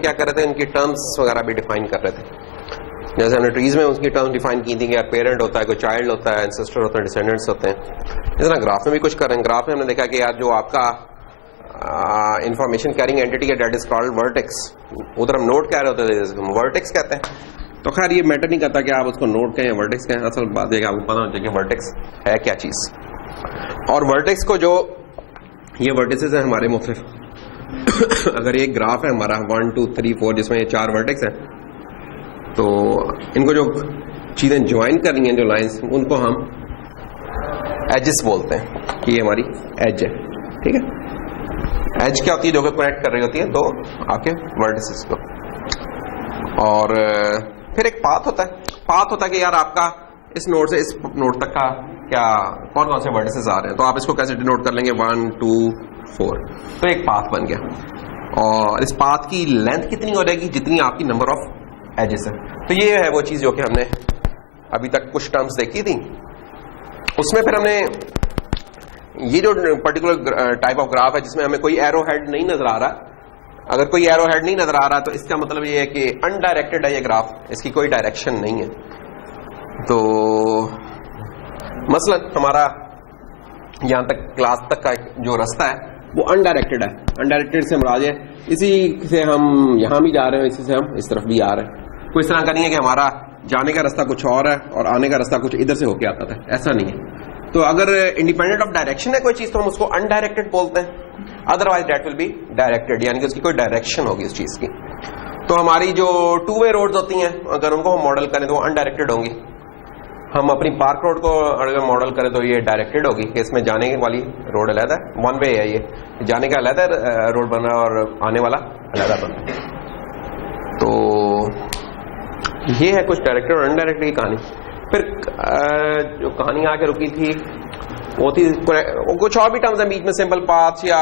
में क्या कर रहे थे, इनकी टर्म्स वगैरह भी डिफाइन कर रहे थे। जैसे हमने ट्रीज में उसकी टर्म्स डिफाइन की थी कि यार पेरेंट होता है, कोई चाइल्ड होता है, एंसेस्टर होता है, डिसेंडेंट्स होते हैं। इस तरह ग्राफ में भी कुछ कर रहे हैं। ग्राफ में हमने देखा कि यार जो आपका इंफॉर्मेशन कैरिंग एंटिटी है डेट इज कॉल्ड वर्टेक्स, उधर हम नोड कह रहे होते थे, वर्टेक्स कहते हैं। तो खैर ये मैटर नहीं करता कि आप उसको नोड कहें या वर्टेक्स कहें, असल बात है कि आपको पता होना चाहिए कि वर्टेक्स है क्या चीज। और वर्टेक्स को जो ये वर्टिसेस है हमारे मुख्तलिफ अगर एक ग्राफ है हमारा 1 2 3 4 जिसमें ये 4 वर्टेक्स है, तो इनको जो चीजें ज्वाइन करनी है, जो लाइंस, उनको हम एजेस बोलते हैं कि ये हमारी एज है। ठीक है, एज क्या होती है, जो कि कनेक्ट कर रही होती है दो आपके वर्टिसेस को। और फिर एक पाथ होता है। पाथ होता है कि यार आपका इस नोड से इस नोड तक का क्या कौन कौन से वर्टिसेस आ रहे हैं, तो आप इसको कैसे डिनोट कर लेंगे, 1 2 4, तो एक पाथ बन गया। और इस पाथ की लेंथ कितनी हो जाएगी, जितनी आपकी नंबर ऑफ एजेस है। तो ये है वो चीज जो कि हमने अभी तक कुछ टर्म्स देखी थी। उसमें फिर हमने ये जो पर्टिकुलर टाइप ऑफ ग्राफ है जिसमें हमें कोई एरो हेड नहीं नजर आ रहा, अगर कोई एरो हेड नहीं नजर आ रहा तो इसका मतलब ये है कि अनडायरेक्टेड है ये ग्राफ, इसकी कोई डायरेक्शन नहीं है। तो मसलन हमारा यहां तक क्लास तक का जो रास्ता है वो अनडायरेक्टेड है। अनडायरेक्टेड से मुराद है इसी से हम यहां भी जा रहे हैं, इसी से हम इस तरफ भी आ रहे हैं। कोई इस तरह का नहीं है कि हमारा जाने का रास्ता कुछ और है और आने का रास्ता कुछ इधर से होके आता था, ऐसा नहीं है। तो अगर इंडिपेंडेंट ऑफ डायरेक्शन है कोई चीज तो हम उसको अनडायरेक्टेड बोलते हैं, otherwise that will be directed, यानी कि उसकी कोई डायरेक्शन होगी इस चीज की। तो हमारी जो टू वे रोड्स होती हैं अगर उनको हम मॉडल करें तो वो अनडायरेक्टेड होंगी। हम अपनी पार्क रोड को अगर मॉडल करें तो ये डायरेक्टेड होगी कि इसमें जाने वाली रोड अलग है, वन वे है, ये जाने का अलग है रोड बन रहा है और आने वाला अलग बन रहा है। तो ये है कुछ डायरेक्टेड और अनडायरेक्टेड की कहानी। फिर जो कहानी आके रुकी थी वो थी कुछ और भी टर्म्स हैं बीच में, सिंपल पाथ या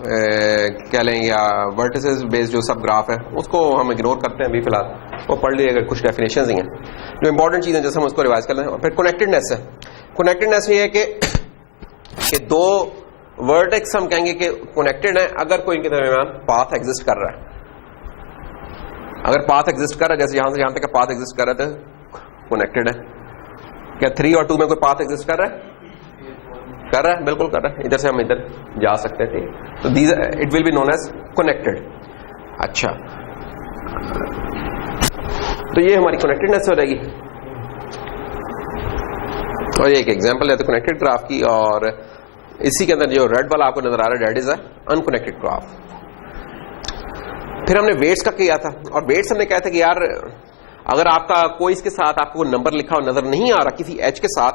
कह लें या वर्टिसेस बेस्ड जो सब ग्राफ है उसको हम इग्नोर करते हैं अभी फिलहाल, वो पढ़ लीजिएगा, कुछ डेफिनेशंस ही हैं जो इंपॉर्टेंट चीजें जैसे हम उसको रिवाइज कर लें। और फिर कनेक्टेडनेस है। कनेक्टेडनेस ये है कि दो वर्टेक्स हम कहेंगे कि कनेक्टेड है अगर कोई इनके दरमियान पाथ एग्जिस्ट कर रहा है। अगर पाथ एग्जिस्ट कर रहा है, जैसे यहां से यहां तक का पाथ एग्जिस्ट कर रहा है तो कनेक्टेड है। क्या 3 और 2 में कोई पाथ एग्जिस्ट कर रहा है? कर रहा है, बिल्कुल कर रहा है। इधर से हम इधर जा सकते थे, तो these it will be known as connected. अच्छा, तो ये हमारी कनेक्टेडनेस हो जाएगी। और ये एक एग्जांपल है तो कनेक्टेड ग्राफ की, और इसी के अंदर जो रेड वाला आपको नजर आ रहा है that is a unconnected graph. फिर हमने वेट्स का किया था, और वेट्स हमने कहा था कि यार अगर आपका कोई इसके साथ आपको नंबर लिखा हुआ नजर नहीं आ रहा किसी एच के साथ,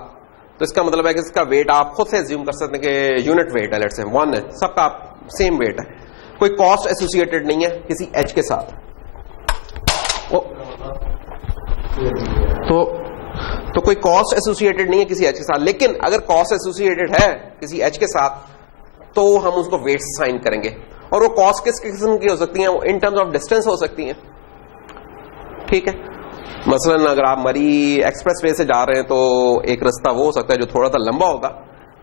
तो इसका मतलब है कि इसका वेट आप खुद से एज्यूम कर सकते हैं कि यूनिट वेट है, लेट्स से 1 है, सबका सेम वेट है, कोई कॉस्ट एसोसिएटेड नहीं है किसी एच के साथ। तो कोई कॉस्ट एसोसिएटेड नहीं है किसी एच के साथ, लेकिन अगर कॉस्ट एसोसिएटेड है किसी एच के साथ तो हम उसको वेट्स असाइन करेंगे। और वो कॉस्ट किस किस्म की हो सकती हैं, इन टर्म्स ऑफ डिस्टेंस हो सकती हैं। ठीक है, मसलन अगर आप मरी एक्सप्रेस वे से जा रहे हैं तो एक रास्ता वो हो सकता है जो थोड़ा सा लंबा होगा,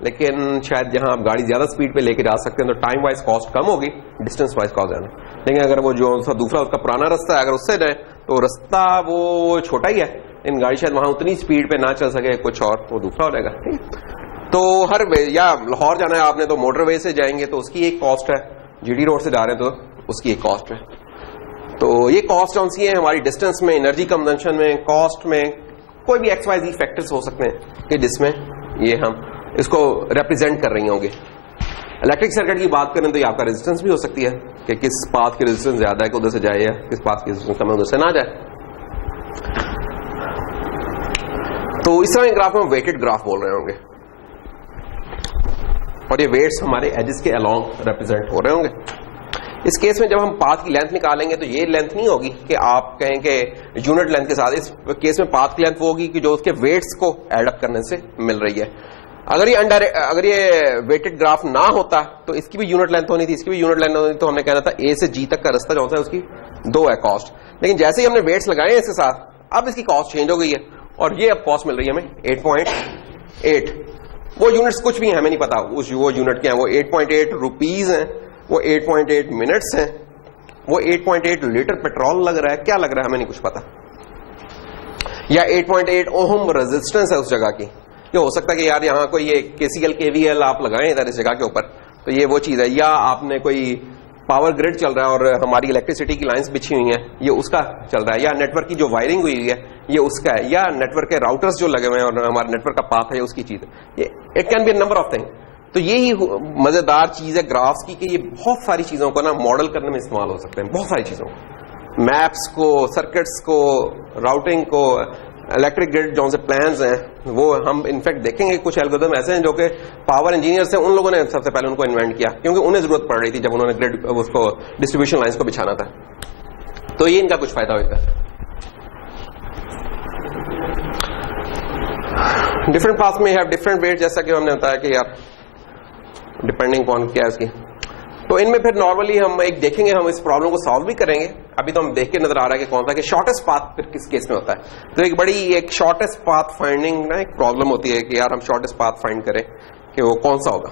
लेकिन शायद जहां आप गाड़ी ज्यादा स्पीड पे लेके जा सकते हैं तो टाइम वाइज कॉस्ट कम होगी, डिस्टेंस वाइज कॉस्ट ज्यादा। लेकिन अगर वो जो दूसरा उसका पुराना रास्ता है अगर उससे जाए तो रास्ता वो छोटा ही है, इन गाड़ी शायद वहां उतनी स्पीड पे ना चल सके, कुछ और वो दूसरा हो जाएगा। ठीक है, तो हर वे, या लाहौर जाना है आपने तो मोटरवे से जाएंगे तो उसकी एक कॉस्ट है, जीडी रोड से जा रहे हैं तो उसकी एक कॉस्ट है। तो ये कॉस्ट कौन सी है हमारी डिस्टेंस में, एनर्जी कंजम्पशन में, कॉस्ट में, कोई भी XYZ फैक्टर्स हो सकते हैं कि जिसमें ये हम इसको रिप्रेजेंट कर रही होंगे। इलेक्ट्रिक सर्किट की बात करें तो ये आपका रेजिस्टेंस भी हो सकती है कि किस पाथ की रेजिस्टेंस ज्यादा है कि उधर से जाए, या किस पाथ की रेजिस्टेंस कम है उधर से ना जाए। तो इस तरह ग्राफ में हम वेटेड ग्राफ बोल रहे होंगे, और ये वेट्स हमारे एजेस के अलोंग रिप्रेजेंट हो रहे होंगे। इस केस में जब हम पाथ की लेंथ निकालेंगे तो ये लेंथ नहीं होगी कि आप कहें कि यूनिट लेंथ के साथ, इस केस में पाथ की लेंथ वो होगी कि जो उसके वेट्स को एड अप करने से मिल रही है। अगर ये वेटेड ग्राफ ना होता तो इसकी भी यूनिट लेंथ होनी थी, इसकी भी यूनिट लेंथ होनी थी, तो हमने कहना था A से G तक का रास्ता जो होता है उसकी 2 है कॉस्ट। लेकिन जैसे ही हमने वेट्स लगाए हैं इसके साथ, अब इसकी कॉस्ट चेंज हो गई है, और ये अब कॉस्ट मिल रही है हमें 8.8। वो यूनिट्स कुछ भी है हमें नहीं पता वो यूनिट क्या है, वो 8.8 रुपीज है, वो 8.8 मिनट्स हैं, वो 8.8 लीटर पेट्रोल लग रहा है, क्या लग रहा है हमें नहीं कुछ पता, या 8.8 ओहम रेजिस्टेंस है उस जगह की। ये हो सकता है कि यार यहाँ कोई ये KCL KVL आप लगाएं इधर इस जगह के ऊपर, तो ये वो चीज है, या आपने कोई पावर ग्रिड चल रहा है और हमारी इलेक्ट्रिसिटी की लाइंस बिछी हुई हैं, ये उसका चल रहा है, या नेटवर्क की जो वायरिंग हुई है ये उसका है, या नेटवर्क के राउटर्स जो लगे हुए हैं और हमारे नेटवर्क का पाथ है उसकी चीज है। It can be number of thing. तो यही मजेदार चीज है ग्राफ्स की कि ये बहुत सारी चीजों को ना मॉडल करने में इस्तेमाल हो सकते हैं, बहुत सारी चीजों को, मैप्स को, सर्किट्स को, राउटिंग को, इलेक्ट्रिक ग्रिड जो से प्लान्स हैं वो हम इनफैक्ट देखेंगे। कुछ एल्गोरिथम ऐसे हैं जो कि पावर इंजीनियर्स हैं, उन लोगों ने सबसे पहले उनको इन्वेंट किया क्योंकि उन्हें जरूरत पड़ रही थी जब उन्होंने ग्रिड उसको डिस्ट्रीब्यूशन लाइंस को बिछाना था। तो ये इनका कुछ फायदा होता है। डिफरेंट पाथ्स में हैव डिफरेंट वेट, जैसा कि हमने बताया कि यार डिपेंडिंग ऑन क्या है इसकी। तो इनमें फिर नॉर्मली हम एक देखेंगे, हम इस प्रॉब्लम को सॉल्व भी करेंगे। अभी तो हम देख के नजर आ रहा है कि कौन सा कि शॉर्टेस्ट पाथ फिर किस केस में होता है। तो एक बड़ी एक शॉर्टेस्ट पाथ फाइंडिंग ना एक प्रॉब्लम होती है कि यार हम शॉर्टेस्ट पाथ फाइंड करें कि वो कौन सा होगा।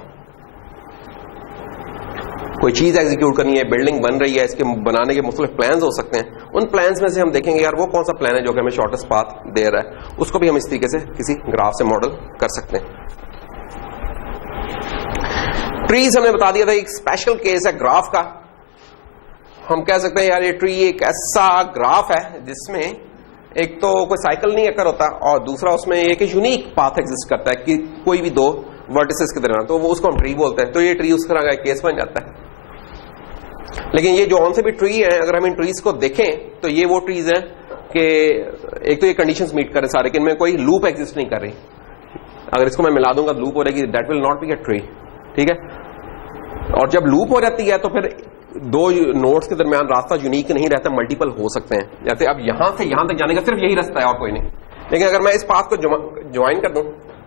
कोई चीज एग्जीक्यूट करनी है, बिल्डिंग बन रही है, इसके बनाने के मुख्तलिफ प्लान्स हो सकते हैं। उन प्लान्स में से हम देखेंगे यार वो कौन सा प्लान है जो कि हमें शॉर्टेस्ट पाथ दे रहा है, उसको भी हम इस तरीके से किसी ग्राफ से मॉडल कर सकते हैं। ट्रीज हमने बता दिया था, एक स्पेशल केस है ग्राफ का। हम कह सकते हैं यार ये ट्री एक ऐसा ग्राफ है जिसमें एक तो कोई साइकिल नहीं अकर होता और दूसरा उसमें एक यूनिक पाथ एग्जिस्ट करता है कि कोई भी दो वर्टिसेस के दरमियान, तो वो उसको हम ट्री बोलते हैं। तो ये ट्री उस तरह का केस बन जाता है। लेकिन ये जो और से भी ट्री है, अगर हम इन ट्रीज को देखें तो ये वो ट्रीज हैं कि एक तो ये कंडीशंस मीट कर रहे सारे, कि इनमें कोई लूप एग्जिस्ट नहीं कर रही। अगर इसको मैं मिला दूंगा लूप हो जाएगी, that will not be a tree, ठीक है। और जब लूप हो जाती है तो फिर दो नोड्स के दरमियान रास्ता यूनिक नहीं रहता, मल्टीपल हो सकते हैं। जैसे अब यहां से यहां तक जाने का सिर्फ यही रास्ता है और कोई नहीं। लेकिन अगर मैं इस पाथ को ज्वाइन कर दूं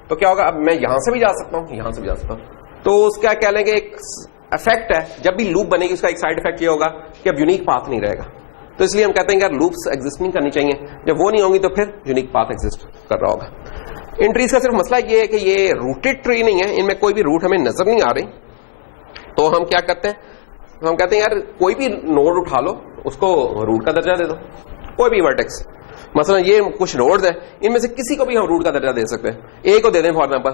तो क्या होगा, अब मैं यहां से भी जा सकता हूं, यहां से भी जा सकता हूं। तो उसका कह लेंगे एक इफेक्ट है, जब भी लूप बनेगी उसका एक साइड इफेक्ट ये होगा कि अब यूनिक पाथ नहीं रहेगा। तो इसलिए हम कहते हैं यार लूप्स एग्जिस्ट नहीं करनी चाहिए, जब वो नहीं होंगी तो फिर यूनिक पाथ एग्जिस्ट कर रहा होगा। इन ट्रीज का सिर्फ मसला ये है कि ये रूटेड ट्री नहीं है, इनमें कोई भी रूट हमें नजर नहीं आ रही। तो हम क्या करते हैं, हम कहते हैं यार कोई भी नोड उठा लो, उसको रूट का दर्जा दे दो, कोई भी वर्टेक्स। मसलन ये कुछ नोड्स हैं, इनमें से किसी को भी हम रूट का दर्जा दे सकते हैं। ए को दे दें फॉर एग्जांपल।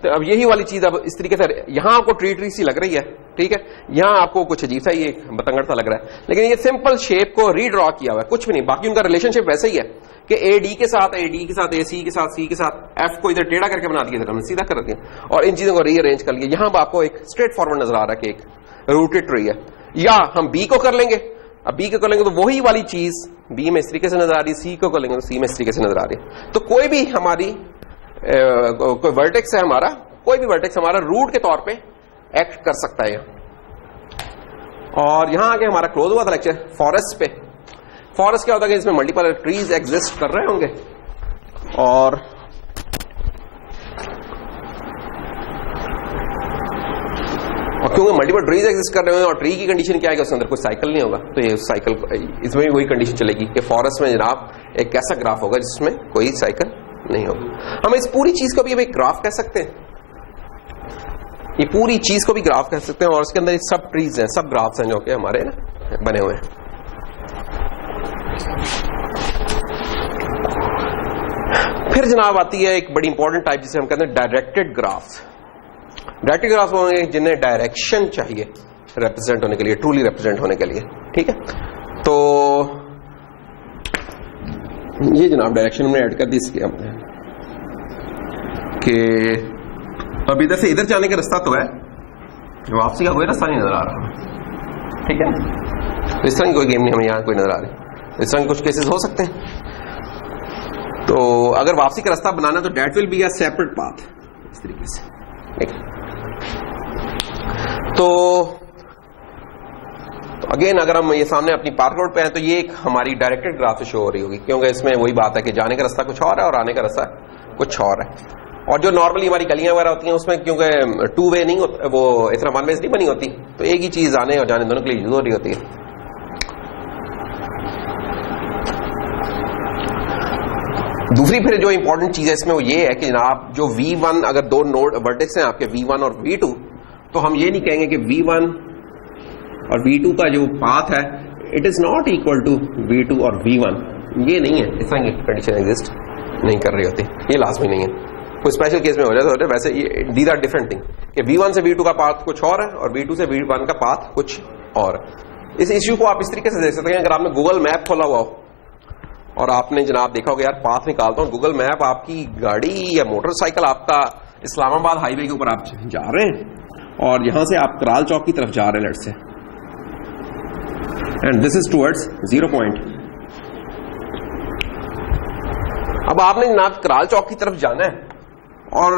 तो अब यही वाली चीज अब इस तरीके से यहां आपको ट्री सी लग रही है, ठीक है, यहां आपको कुछ अजीब सा ये बतंगड़ सा लग रहा है, लेकिन ये सिंपल शेप को रीड्रॉ किया हुआ है, कुछ भी नहीं। बाकी उनका रिलेशनशिप वैसे ही है कि ए डी के साथ, ए डी के साथ, ए सी के साथ, सी के साथ, एफ को इधर टेढ़ा करके बना दिया, इधर हमने सीधा कर दिया और इन चीजों को रीअरेंज कर लिया। यहां आपको एक स्ट्रेट फॉरवर्ड नजर आ रहा है कि एक रूटेड ट्री है। या हम बी को कर लेंगे, अब बी को कर लेंगे तो वही वाली चीज बी में इस तरीके से नजर आ रही है, सी को कर लेंगे तो सी में इस तरीके से नजर आ रही है। तो कोई भी हमारी कोई वर्टेक्स है हमारा, कोई भी वर्टेक्स हमारा रूट के तौर पे एक्ट कर सकता है। और यहां आके हमारा क्लोज हुआ था लेक्चर फॉरेस्ट पे। फॉरेस्ट क्या होता है कि इसमें मल्टीपल ट्रीज एग्जिस्ट कर रहे होंगे और क्योंकि मल्टीपल ट्रीज एग्जिस्ट कर रहे होंगे और ट्री की कंडीशन क्या है कि उसके अंदर कोई साइकिल नहीं होगा, तो ये साइकिल इसमें भी वही कंडीशन चलेगी कि फॉरेस्ट में जनाब एक कैसा ग्राफ होगा जिसमें कोई साइकिल नहीं होगा। हम इस पूरी चीज को भी अब एक ग्राफ कह सकते हैं, ये पूरी चीज को भी ग्राफ कह सकते हैं और उसके अंदर सब ट्रीज हैं, सब ग्राफ्स हैं जो कि हमारे ना बने हुए हैं। फिर जनाब आती है एक बड़ी इंपॉर्टेंट टाइप जिसे हम कहते हैं डायरेक्टेड ग्राफ्स। डायरेक्टेड ग्राफ्स होंगे जिन्हें डायरेक्शन चाहिए रिप्रेजेंट होने के लिए, ट्रूली रिप्रेजेंट होने के लिए, ठीक है। तो ये जनाब डायरेक्शन हमने ऐड कर दी इसकी हमने कि अब इधर से इधर जाने का रास्ता तो है, वापसी का कोई रास्ता नहीं नजर आ रहा, ठीक है। तो इस तरह की कोई गेम नहीं हमें यहां कोई नजर आ रही। इस तरह के कुछ केसेस हो सकते हैं। तो अगर वापसी का रास्ता बनाना तो that will be a separate path, इस तरीके से, ठीक है। तो अगेन अगर हम ये सामने अपनी पार्क रोड पे हैं तो ये एक हमारी डायरेक्टेड ग्राफ से शो हो रही होगी, क्योंकि इसमें वही बात है कि जाने का रास्ता कुछ और है और आने का रास्ता कुछ और है। और जो नॉर्मली हमारी गलियां वगैरह होती हैं उसमें क्योंकि टू वे नहीं होता, वो इतना वन वे नहीं बनी होती, तो एक ही चीज आने और जाने दोनों के लिए यूज हो रही होती है। दूसरी फिर जो इंपॉर्टेंट चीज है इसमें वो ये है कि जनाब जो V1 अगर दो नोड वर्टेक्स हैं आपके V1 और V2, तो हम ये नहीं कहेंगे कि V1 और V2 का जो पाथ है it is not equal to V2 और V1, ये नहीं है, इस तरह की कंडीशन एग्जिस्ट नहीं कर रही होती, ये लाजमी नहीं है। कोई स्पेशल केस में हो जाए तो हो जाए, वैसे ये दीज आर डिफरेंट थिंग कि V1 से V2 का पाथ कुछ और है और V2 से V1 का पाथ कुछ और। इस इश्यू को आप इस तरीके से देख सकते हैं, अगर आपने गूगल मैप खोला हुआ हो और आपने जनाब देखा होगा यार पाथ निकालता हूं, गूगल मैप आपकी गाड़ी या मोटरसाइकिल आपका इस्लामाबाद हाईवे के ऊपर आप जा रहे हैं और यहां से आप कराल चौक की तरफ जा रहे हैं let's say, and this is towards 0 point. अब आपने जनाब कराल चौक की तरफ जाना है और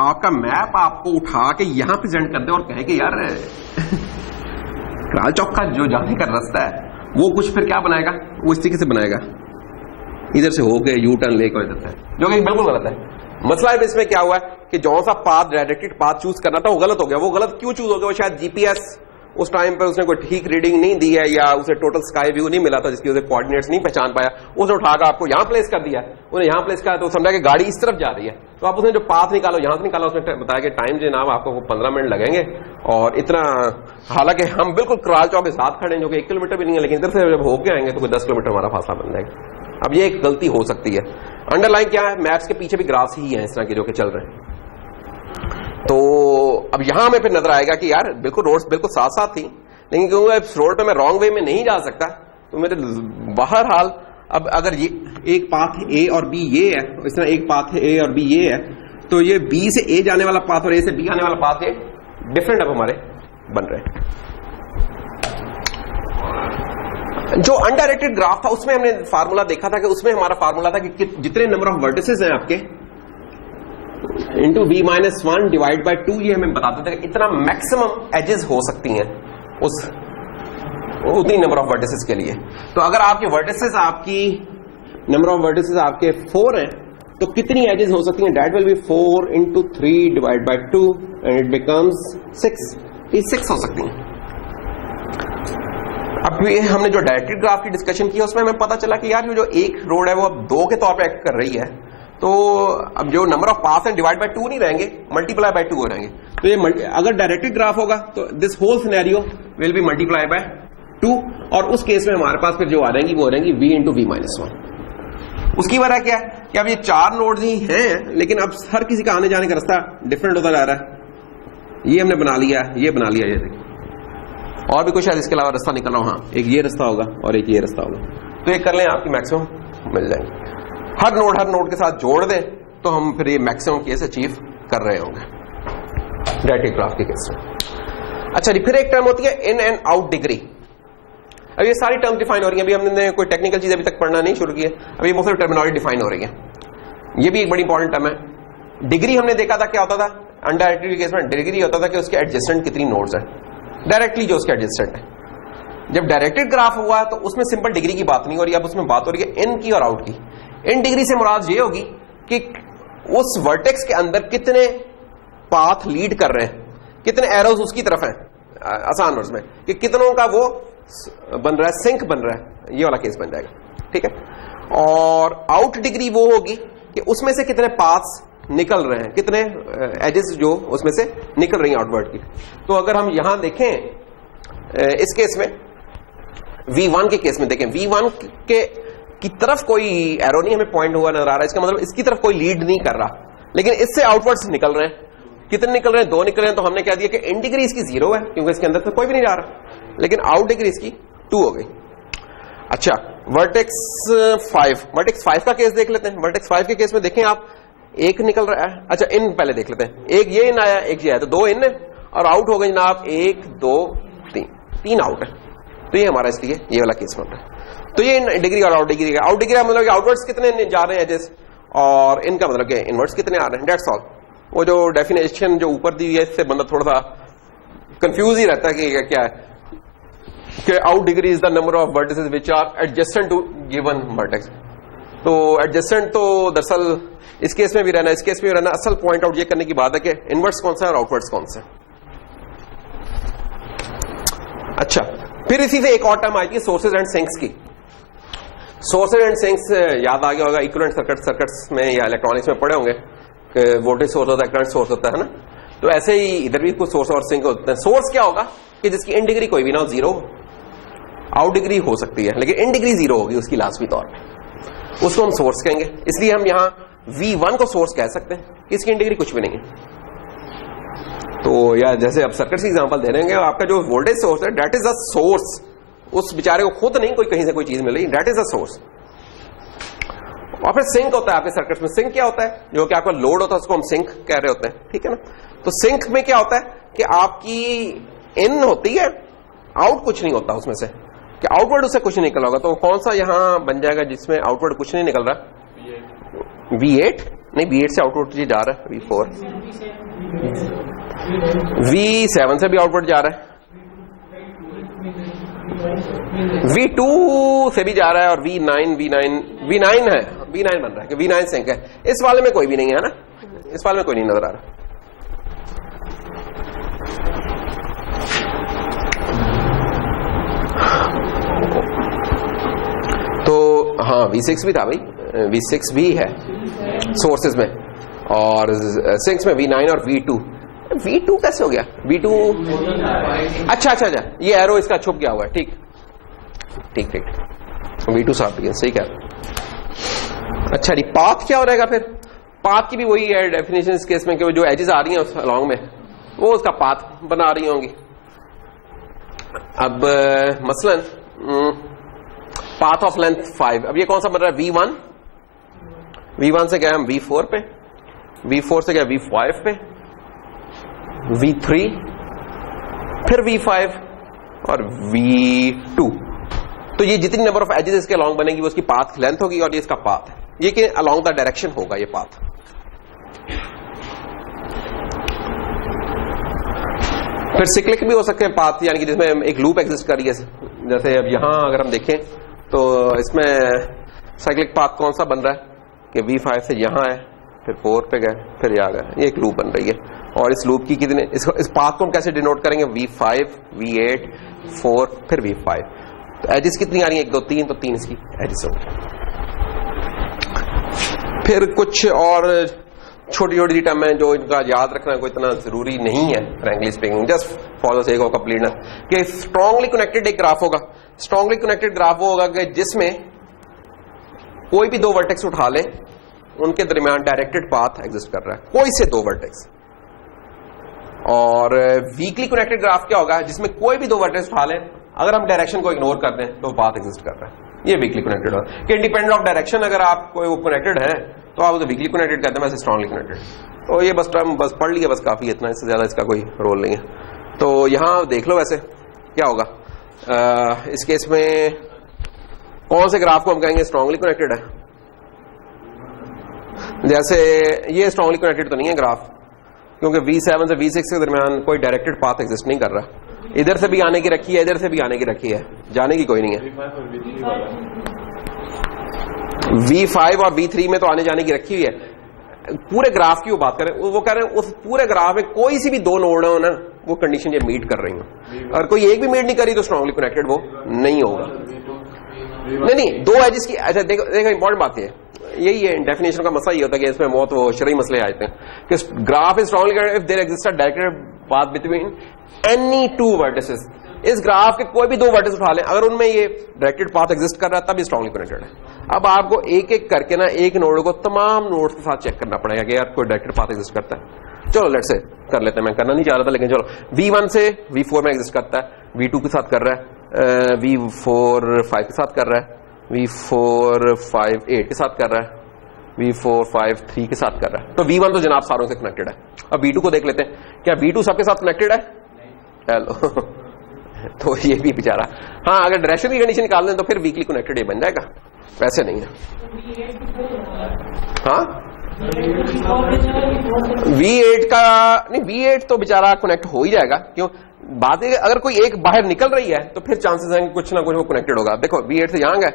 आपका मैप आपको उठा के यहां प्रेजेंट कर दे और कहे कि यार कराल चौक का जो जाने का रास्ता है वो कुछ फिर क्या बनाएगा, वो इस तरीके से बनाएगा, इधर से होके यू टर्न लेकर देता है, जो कि बिल्कुल गलत है। मसला है इसमें क्या हुआ है कि जो सा पाथ डायरेक्टेड पाथ चूज करना था वो गलत हो गया। वो गलत क्यों चूज हो गया? वो शायद जीपीएस उस टाइम पे उसने कोई ठीक रीडिंग नहीं दी है या उसे टोटल स्काई व्यू नहीं मिला था जिसकी वजह से कोऑर्डिनेट्स नहीं पहचान पाया, उसने उठाकर आपको यहां प्लेस कर दिया, उन्हें यहां प्लेस किया तो समझा कि गाड़ी इस तरफ जा रही है, तो आप उसने जो पाथ निकालो यहां से निकाला, उसने बताया कि टाइम जनाब आपको 15 मिनट लगेंगे और इतना, हालांकि हम बिल्कुल कराल चौक के साथ खड़े हैं जो कि 1 किलोमीटर भी नहीं है, लेकिन इधर से जब होके आएंगे तो कोई 10 किलोमीटर हमारा फासला बन जाएगा। अब ये एक गलती हो सकती है। अंडरलाइन क्या है, मैप्स के पीछे भी ग्राफ्स ही है इस तरह के जो कि चल रहे हैं। तो अब यहां हमें फिर नजर आएगा कि यार बिल्कुल रोड्स बिल्कुल साथ साथ थी, लेकिन क्योंकि इस रोड पे मैं रॉन्ग वे में नहीं जा सकता तो मेरे बहरहाल अब अगर ये एक पाथ ए और बी ये है, इस तरह एक पाथ ए और बी ये है, तो ये बी से ए जाने वाला पाथ और ए से बी आने वाला पाथ ये डिफरेंट अब हमारे बन रहे हैं। जो अनडायरेक्टेड ग्राफ था उसमें हमने फार्मूला देखा था कि उसमें हमारा फार्मूला था कि जितने नंबर ऑफ वर्टिसेस हैं आपके इंटू V-1 डिवाइड बाय 2, ये हमें बताते थे कि इतना मैक्सिमम एजेस हो सकती हैं उस उतनी नंबर ऑफ वर्टिसेस के लिए। तो अगर आपके वर्टिसेस आपकी नंबर ऑफ वर्टिसेस आपके 4 हैं तो कितनी एजेस हो सकती हैं? That will be 4 into 3 divide by 2 and it becomes 6। ये 6 हो सकती हैं। अब ये हमने जो डायरेक्टेड ग्राफ की डिस्कशन की उसमें हमें पता चला कि यार जो एक रोड है वो अब 2 के तौर पे एक्ट कर रही है, तो अब जो नंबर ऑफ पास हैं डिवाइड बाय 2 नहीं रहेंगे, मल्टीप्लाई बाय 2 हो रहेंगे। तो ये अगर डायरेक्टेड ग्राफ होगा तो this whole scenario will be multiply by 2, और उस केस में हमारे पास फिर जो आ रहेंगी वो रहेंगी V इंटू V-1। उसकी वजह क्या है कि अब ये 4 नोड्स ही हैं, लेकिन अब हर किसी का आने जाने का रास्ता डिफरेंट होता जा रहा है। ये हमने बना लिया, ये बना लिया, ये देखिए और भी कुछ शायद इसके अलावा रास्ता निकल रहा हो। हाँ, एक ये रास्ता होगा और एक ये रास्ता होगा, तो ये कर लें आपकी मैक्सिमम मिल जाएंगे। हर नोड के साथ जोड़ दें तो हम फिर ये मैक्सिमम केस अचीव कर रहे होंगे डायरेक्टेड ग्राफ के केस में। अच्छा जी, फिर एक टर्म होती है इन एंड आउट डिग्री। अब ये सारी टर्म डिफाइन हो रही है, अभी हमने कोई टेक्निकल चीज अभी तक पढ़ना नहीं शुरू की है, अभी बहुत सारी टर्मिनोलॉजी डिफाइन हो रही है। ये भी एक बड़ी इंपॉर्टेंट टर्म है। डिग्री हमने देखा था क्या होता था अनडायरेक्टेड केस में, डिग्री होता था कि उसके एडजेसेंट कितनी नोड्स हैं, डायरेक्टली जो उसके एडजेसेंट है। जब डायरेक्टेड ग्राफ हुआ तो उसमें सिंपल डिग्री की बात नहीं हो रही, अब उसमें बात हो रही है इन की और आउट की। इन डिग्री से मुराद ये होगी कि उस वर्टेक्स के अंदर कितने पाथ लीड कर रहे हैं, कितने एरोज उसकी तरफ हैं, आसान वर्ड्स में कि कितनों का वो बन रहा है, सिंक बन रहा है, ये वाला केस बन जाएगा, ठीक है। और आउट डिग्री वो होगी कि उसमें से कितने पाथ्स निकल रहे हैं, कितने एजेस जो उसमें से निकल रही हैं आउटवर्ड की। तो अगर हम यहां देखें इस केस में V1 के केस में देखें, V1 के की तरफ कोई एरो नहीं हमें पॉइंट हुआ नजर आ रहा है, इसका मतलब इसकी तरफ कोई लीड नहीं कर रहा, लेकिन इससे आउटवर्ड्स निकल रहे हैं। कितने निकल रहे हैं? 2 निकल रहे हैं। तो हमने कह दिया कि इन डिग्री इसकी 0 है क्योंकि इसके अंदर तो कोई भी नहीं जा रहा, लेकिन आउट डिग्री इसकी 2 हो गई। अच्छा, वर्टेक्स 5 का केस देख लेते हैं। वर्टेक्स 5 के केस में देखें आप, एक निकल रहा है। अच्छा, इन पहले देख लेते हैं, एक ये इन आया, एक ये आया, तो 2 इन है और आउट हो गए जनाब 1 2 3 आउट है। तो ये हमारा इसलिए ये वाला केस बन रहा है। तो ये इन डिग्री और आउट डिग्री का, आउट डिग्री मतलब कि आउटवर्ड्स कितने जा रहे हैं एजेस, और इनका मतलब कि इनवर्ड्स कितने आ रहे हैं, दैट्स ऑल। वो जो डेफिनेशन जो ऊपर दी है इससे बंदा थोड़ा सा कंफ्यूज ही रहता है कि क्या है कि out degree is the number of vertices which are adjacent to given vertex. तो एडजेसेंट तो दरअसल इस केस में भी रहना, इस केस में भी रहना। असल पॉइंट आउट ये करने की बात है कि इनवर्ड्स कौन सा है और आउटवर्ड्स कौन सा है। अच्छा, फिर इसी से एक और टर्म आई थी सोर्सेज एंड सिंक्स की। सोर्सेज एंड सिंक्स याद आ गया होगा, इक्विवेलेंट सर्किट्स में या इलेक्ट्रॉनिक्स में पढ़े होंगे कि वोल्टेज सोर्स होता है, करंट सोर्स होता है ना। तो ऐसे ही इधर भी कुछ सोर्स और सिंक होते हैं। सोर्स क्या होगा कि जिसकी इन डिग्री कोई भी ना हो, 0। आउट डिग्री हो सकती है, लेकिन इन डिग्री 0 होगी उसकी लाजमी तौर पे, उसको हम सोर्स कहेंगे। इसलिए हम यहां V1 को सोर्स कह सकते हैं, इसकी इन डिग्री कुछ भी नहीं है। तो या जैसे अब सर्किट की एग्जांपल दे रहे हैं, आपका जो वोल्टेज सोर्स है दैट इज अ सोर्स, उस बेचारे को खुद नहीं कोई कहीं से कोई चीज मिल रही, दैट इज अ सोर्स। और फिर सिंक होता है आपके सर्किट में। सिंक क्या होता है? जो कि आपका लोड होता है उसको हम सिंक कह रहे होते हैं, ठीक है ना। तो सिंक में क्या होता है कि आपकी इन होती है, आउट कुछ नहीं होता उसमें से, कि आउटवर्ड उससे कुछ नहीं निकल होगा। तो कौन सा यहां बन जाएगा जिसमें आउटवर्ड कुछ नहीं निकल रहा? V8 नहीं, V8 से आउटवर्ड जा रहा है V4, V7 से भी आउटवर्ड जा रहा है, V2 से भी जा रहा है, और V9 है, V9 बन रहा है कि V9 सिंक है। इस वाले में कोई भी नहीं है ना, इस वाले में कोई नहीं नजर आ रहा। तो हाँ V6 भी था भाई, V6 भी है सोर्सेज में, और सिंक्स में V9 और V2 कैसे हो गया? V2 अच्छा, ये एरो इसका छुप गया हुआ है, ठीक V2 साफ भी सही कह रहा। अच्छा जी, पाथ क्या हो रहेगा फिर? पाथ की भी वही है डेफिनेशन इस केस में कि जो एजेस आ रही हैं उस अलॉन्ग में वो उसका पाथ बना रही होंगी। अब मसलन पाथ ऑफ लेंथ 5, अब ये कौन सा बन रहा है? V1 से गया हम V4 पे, V4 से गया V5 पे, V3, फिर V5 और V2। तो ये जितनी नंबर ऑफ एजेस इसके अलॉन्ग बनेगी वो उसकी पाथ लेंथ होगी, और ये इसका पाथ है, ये कि अलॉन्ग द डायरेक्शन होगा ये पाथ। फिर सिक्लिक भी हो सकते हैं पाथ, यानी कि जिसमें एक लूप एग्जिस्ट कर रही है। जैसे अब यहां अगर हम देखें तो इसमें साइक्लिक पाथ कौन सा बन रहा है कि V5 से यहां है, फिर 4 पे गए, फिर यहाँ गए, ये एक लूप बन रही है। और इस लूप की कितने, इस पाथ को हम कैसे डिनोट करेंगे? V5, V8, 4, फिर V5। तो एजेस कितनी आ रही है? 1, 2, 3, तो 3 इसकी एजेस होंगी। फिर कुछ और छोटी छोटी टर्म है जो इनका याद रखना कोई इतना जरूरी नहीं है, frankly speaking, just for the sake of completeness, कि स्ट्रांगली कनेक्टेड एक ग्राफ होगा। स्ट्रांगली कनेक्टेड ग्राफ वो होगा कि जिसमें कोई भी 2 वर्टेक्स उठा ले, उनके दरमियान डायरेक्टेड पाथ एग्जिस्ट कर रहा है, कोई से 2 वर्टेक्स। और वीकली कनेक्टेड ग्राफ क्या होगा? जिसमें कोई भी 2 वर्टेक्स उठा ले, अगर हम डायरेक्शन को इग्नोर कर दें तो पाथ एग्जिस्ट कर रहा है, ये वीकली कनेक्टेड होगा। कि इंडिपेंडेंट ऑफ डायरेक्शन अगर आप कोई कनेक्टेड है तो आप उसे वीकली कनेक्टेड कहते हैं, वैसे स्ट्रांगली कनेक्टेड। तो ये बस टर्म बस पढ़ लिया, बस काफी, इतना, इससे ज्यादा इसका कोई रोल नहीं है। तो यहां देख लो वैसे क्या होगा इस केस में, कौन से ग्राफ को हम कहेंगे स्ट्रांगली कनेक्टेड है? जैसे ये स्ट्रांगली कनेक्टेड तो नहीं है ग्राफ, क्योंकि V7 से V6 के दरमियान कोई डायरेक्टेड पाथ एग्जिस्ट नहीं कर रहा। इधर से भी आने की रखी है, इधर से भी आने की रखी है, जाने की कोई नहीं है। V5 और V3 में तो आने जाने की रखी हुई है। पूरे ग्राफ की वो बात करें, वो कह रहे हैं उस पूरे ग्राफ में कोई सी भी 2 नोड हो ना, वो कंडीशन ये मीट कर रही हो। अगर कोई एक भी मीट नहीं करी तो स्ट्रांगली कनेक्टेड वो नहीं होगा। नहीं 2 एजेस की, अच्छा देखो इंपॉर्टेंट बात है, यही है डेफिनेशन का मसला, ये होता है कि इसमें बहुत वो शरई मसले आते हैं कि graph is strongly connected if there exist a directed path between any 2 vertices. इस ग्राफ के कोई भी 2 वर्टिस उठा लें, अगर उनमें ये डायरेक्टेड पाथ एग्जिस्ट कर रहा है, तब ये स्ट्रांगली कनेक्टेड है। अब आपको एक एक करके ना एक नोड को तमाम नोड्स के साथ चेक करना पड़ेगा कि यार कोई डायरेक्टेड पाथ एग्जिस्ट करता है। चलो लेट्स से कर लेते हैं, मैं करना नहीं चाह रहा था, लेकिन चलो V1 से V4 में एग्जिस्ट करता है, V2 के साथ कर रहा है, V4 5 के साथ कर रहा है, V4 5 8 के साथ कर रहा है, V4 5 3 के साथ कर रहा है। तो V1 तो जनाब सारों से कनेक्टेड है। अब V2 को देख लेते हैं, क्या V2 सबके साथ कनेक्टेड है? हेलो तो ये भी बेचारा, हाँ अगर डायरेक्शन की कंडीशन निकाल दें तो फिर वीकली कनेक्टेड ये बन जाएगा, वैसे नहीं है। हाँ V8 का नहीं, V8 तो बेचारा कनेक्ट हो ही जाएगा। क्यों? बात है अगर कोई एक बाहर निकल रही है तो फिर चांसेस हैं कुछ ना कुछ वो कनेक्टेड होगा। देखो V8 से यहां गए,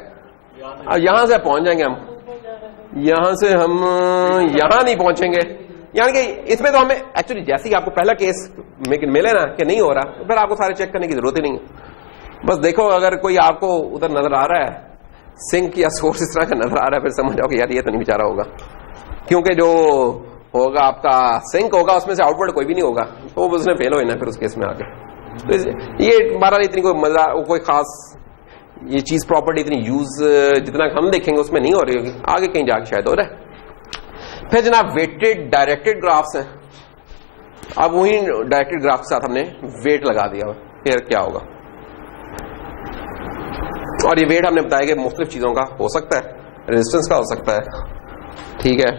अब यहां से पहुंच जाएंगे हम, यहां से हम यहां नहीं पहुंचेंगे। यानी कि इसमें तो हमें एक्चुअली जैसे ही आपको पहला केस मिले ना कि नहीं हो रहा, तो फिर आपको सारे चेक करने की जरूरत ही नहीं है। बस देखो अगर कोई आपको उधर नजर आ रहा है, सिंक या सोर्स इस तरह का नजर आ रहा है, फिर समझ जाओ कि यार ये तो नहीं बेचारा होगा, क्योंकि जो होगा आपका सिंक होगा उसमें से आउटवर्ड कोई भी नहीं होगा, तो उसने फेल हो ना फिर उस केस में आके। तो ये 12 इतनी कोई मजा कोई खास, ये चीज प्रॉपर्टी इतनी यूज जितना हम देखेंगे उसमें नहीं हो रही होगी, आगे कहीं जाके शायद हो रहा है। फिर जनाब वेटेड डायरेक्टेड ग्राफ्स हैं। अब वही डायरेक्टेड ग्राफ के साथ हमने वेट लगा दिया, फिर क्या होगा? और ये वेट हमने बताया कि मुख्तलिफ चीजों का हो सकता है, रेजिस्टेंस का हो सकता है, ठीक है,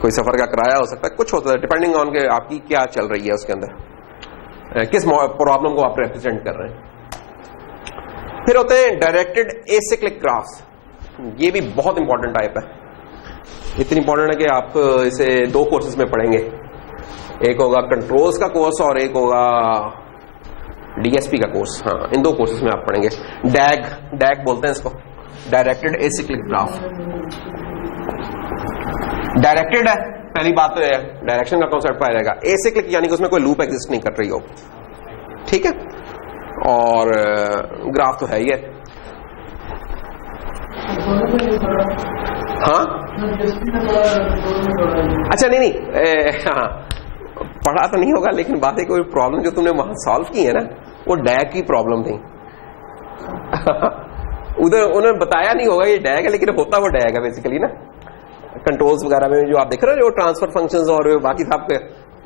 कोई सफर का किराया हो सकता है, कुछ होता है डिपेंडिंग ऑन के आपकी क्या चल रही है उसके अंदर, किस प्रॉब्लम को आप रिप्रेजेंट कर रहे हैं। फिर होते हैं डायरेक्टेड एसिक्लिक ग्राफ्स। ये भी बहुत इंपॉर्टेंट टाइप है, इतनी इंपॉर्टेंट है कि आप इसे 2 कोर्सेज में पढ़ेंगे। एक होगा कंट्रोल्स का कोर्स और एक होगा डीएसपी का कोर्स। हाँ, इन 2 कोर्सेज में आप पढ़ेंगे। डैग बोलते हैं इसको, डायरेक्टेड एसिक्लिक ग्राफ। डायरेक्टेड है, पहली बात तो है डायरेक्शन का कॉन्सेप्ट पाया जाएगा। एसिक्लिक यानी कि उसमें कोई लूप एग्जिस्ट नहीं कर रही हो, ठीक है, और ग्राफ तो है ही है। हाँ अच्छा, नहीं हाँ पढ़ा तो नहीं होगा, लेकिन बात है कोई प्रॉब्लम जो तुमने वहां सॉल्व की है ना, वो डैग की प्रॉब्लम थी। उधर उन्होंने बताया नहीं होगा ये डैग है, लेकिन होता वो डैग है बेसिकली ना। कंट्रोल्स वगैरह में जो आप देख रहे हो, जो ट्रांसफर फंक्शंस और बाकी सब के,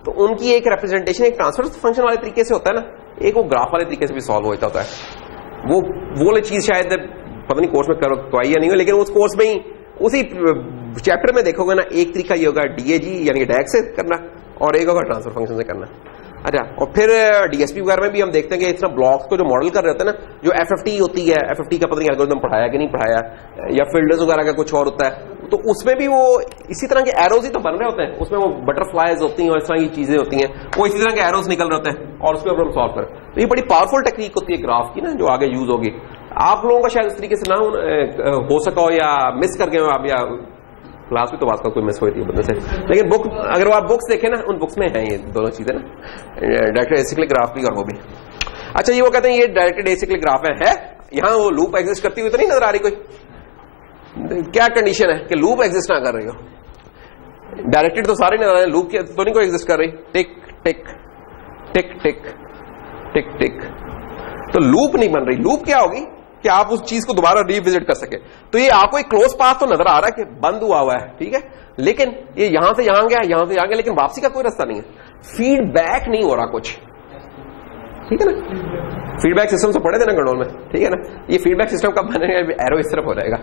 तो उनकी एक रिप्रेजेंटेशन एक ट्रांसफर फंक्शन वाले तरीके से होता है ना, एक वो ग्राफ वाले तरीके से भी सॉल्व होता है। वो वाली चीज शायद पता नहीं कोर्स में करवाई या नहीं हो, लेकिन उस कोर्स में ही उसी चैप्टर में देखोगे ना, एक तरीका ये होगा डीएजी यानी कि डैग से करना, और एक होगा ट्रांसफर फंक्शन से करना। अच्छा, और फिर डीएसपी वगैरह में भी हम देखते हैं कि इस तरह ब्लॉक्स को जो मॉडल कर रहे होते हैं ना, जो एफएफटी होती है, एफएफटी का पता नहीं एल्गोरिथम पढ़ाया कि नहीं पढ़ाया, या फिल्डर्स वगैरह का कुछ और होता है, तो उसमें भी वो इसी तरह के एरोज ही तो बन रहे होते हैं। उसमें वो बटरफ्लाइज होती हैं और इस तरह की चीजें होती हैं, वो इसी तरह के एरोज निकल रहे होते हैं और उसके ऊपर हम सॉल्व करें। तो ये बड़ी पावरफुल टेक्निक होती है ग्राफ की ना, जो आगे यूज होगी। आप लोगों का शायद इस तरीके से ना हो सका हो, या मिस कर गए हो आप, या क्लास में तो बात का कोई मिस हुई थी बंदे से, लेकिन बुक अगर आप बुक्स देखें ना, उन बुक्स में है ये दोनों चीजें ना, डायरेक्टेड एसिक्लिक ग्राफ भी और वो भी। अच्छा, ये वो कहते हैं ये डायरेक्टेड एसिक्लिक ग्राफ है यहाँ वो लूप एग्जिस्ट करती हुई तो नहीं नजर आ रही कोई? क्या कंडीशन है कि लूप एग्जिस्ट ना कर रही हो? डायरेक्टेड तो सारे नजर आ रहे हैं, लूप तो नहीं कोई एग्जिस्ट कर रही। टिक टिक टिक टिक टिक टिक, तो लूप नहीं बन रही। लूप क्या होगी कि आप उस चीज को दोबारा रिविजिट कर सके। तो ये आपको एक क्लोज पाथ तो नजर आ रहा है कि बंद हुआ है, ठीक है, लेकिन ये यहां से यहां गया, यहां से यहां गया, लेकिन वापसी का कोई रास्ता नहीं है, फीडबैक नहीं हो रहा कुछ, ठीक है ना। फीडबैक सिस्टम से पढ़े थे ना कंट्रोल में, ठीक है ना। ये फीडबैक सिस्टम कब बनेगा? एरो इस तरफ हो जाएगा,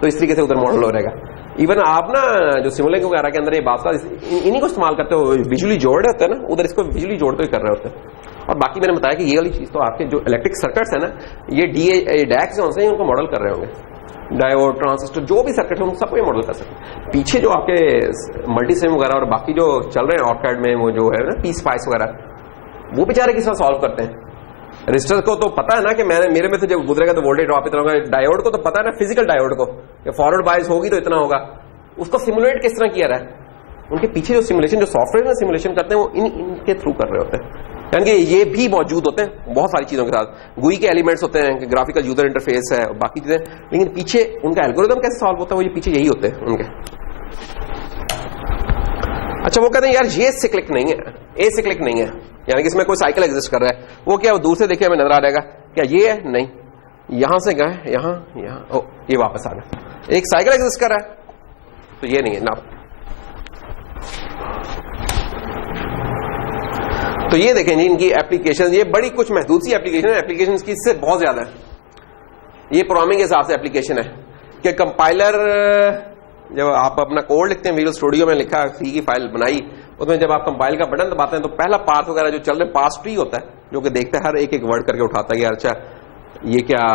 तो इस तरीके से उधर मॉडल हो जाएगा। इवन आप ना जो सिमुलिंक वगैरह के अंदर ये बात इन्हीं को इस्तेमाल करते हो, विजुअली जोड़ रहे होते हैं ना, उधर इसको विजुअली जोड़ते हुए कर रहे होते हैं। और बाकी मैंने बताया कि ये वाली चीज तो आपके जो इलेक्ट्रिक सर्किट्स है ना, ये डैक्स जो हैं उनको मॉडल कर रहे होंगे, डायोड, ट्रांजिस्टर, जो भी सर्किट है उन सबको मॉडल कर सकते हैं। पीछे जो आपके मल्टीसिम वगैरह और बाकी जो चल रहे हैं ऑर्कैड में, वो जो है ना पी स्पाइस वगैरह, वो बेचारे किस तरह सॉल्व करते हैं। रजिस्टर को तो पता है ना कि मेरे में से जब गुजरेगा तो वोल्टेज ड्रॉप इतना होगा। डायोड को तो पता है ना, फिजिकल डायोड को, फॉरवर्ड बायस होगी तो इतना होगा। उसको सिमुलेट किस तरह किया रहा है? उनके पीछे जो सिमुलेशन, जो सॉफ्टवेयर में सिमुलेशन करते हैं, वो इनके थ्रू कर रहे होते हैं। यानी कि ये भी मौजूद होते हैं बहुत सारी चीजों के साथ। गुई के एलिमेंट्स होते हैं, ग्राफिकल यूजर इंटरफेस है, बाकी चीजें, लेकिन पीछे उनका एल्गोरिथम कैसे सॉल्व होता है, वो ये पीछे यही होते हैं उनके। अच्छा, वो कहते हैं यार ये सिक्लिक नहीं है, एसिक्लिक नहीं है, यानी कि इसमें कोई साइकिल एग्जिस्ट कर रहा है। वो क्या, वो दूर से देखिए हमें नजर आ जाएगा, क्या ये है? नहीं, यहां से गए यहां, ओ ये वापस आ गया, एक साइकिल एग्जिस्ट कर रहा है, तो ये नहीं है ना। तो ये देखें जी इनकी एप्लीकेशन, ये बड़ी कुछ महदूद सी एप्लीकेशन है, एप्लीकेशन की इससे बहुत ज्यादा है। ये प्रोग्रामिंग के हिसाब से एप्लीकेशन है कि कंपाइलर, जब आप अपना कोड लिखते हैं, विजुअल स्टूडियो में लिखा, सी की फाइल बनाई, उसमें जब आप कंपाइल का बटन दबाते हैं तो पहला पार्ट वगैरह जो चल रहे पार्स ट्री होता है, जो कि देखते हैं हर एक एक वर्ड करके उठाता है कि अच्छा ये क्या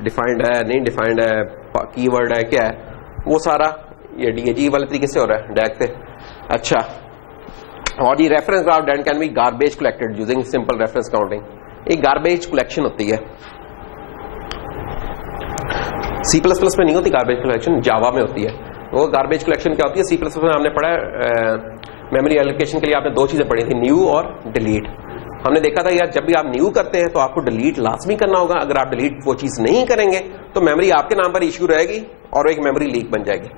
डिफाइंड है, नहीं डिफाइंड है, कीवर्ड है, क्या है, वो सारा ये डीएजी वाले तरीके से हो रहा है डैग से। अच्छा, और ये reference graph then can be garbage collected using simple reference counting. एक गार्बेज कलेक्शन होती है, C++ में नहीं होती गार्बेज कलेक्शन, जावा में होती है। वो गार्बेज कलेक्शन क्या होती है? C++ में हमने पढ़ा मेमोरी एलोकेशन के लिए आपने 2 चीजें पढ़ी थी, न्यू और डिलीट। हमने देखा था यार जब भी आप न्यू करते हैं तो आपको डिलीट लाजमी करना होगा। अगर आप डिलीट वो चीज नहीं करेंगे तो मेमोरी आपके नाम पर इश्यू रहेगी और एक मेमोरी लीक बन जाएगी।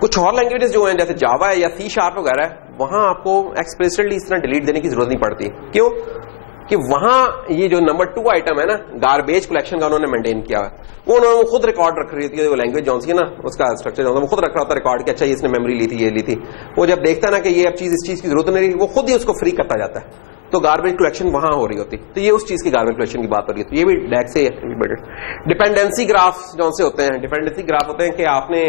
कुछ और लैंग्वेजेस जो हैं जैसे जावा है या C# वगैरह, वहां आपको एक्सप्लिसिटली इस तरह डिलीट देने की जरूरत नहीं पड़ती। क्यों? कि वहां ये जो नंबर 2 आइटम है ना, गार्बेज कलेक्शन का उन्होंने मेंटेन किया है, वो उन्होंने खुद रिकॉर्ड रख रही थी, लैंग्वेज जॉन सी है ना, उसका स्ट्रक्चर जॉन, वो खुद रख रहा होता रिकॉर्ड कि अच्छा ये इसने मेमोरी ली थी, ये ली थी। वो जब देखता ना कि ये अब चीज इस चीज की जरूरत नहीं रही, वो खुद ही उसको फ्री करता जाता है, तो गार्बेज कलेक्शन वहां हो रही होती। तो ये उस चीज की गार्बेज कलेक्शन की बात हो रही है, तो ये भी डैक से डिपेंडेंसी ग्राफ जौन से होते हैं। डिपेंडेंसी ग्राफ होते हैं कि आपने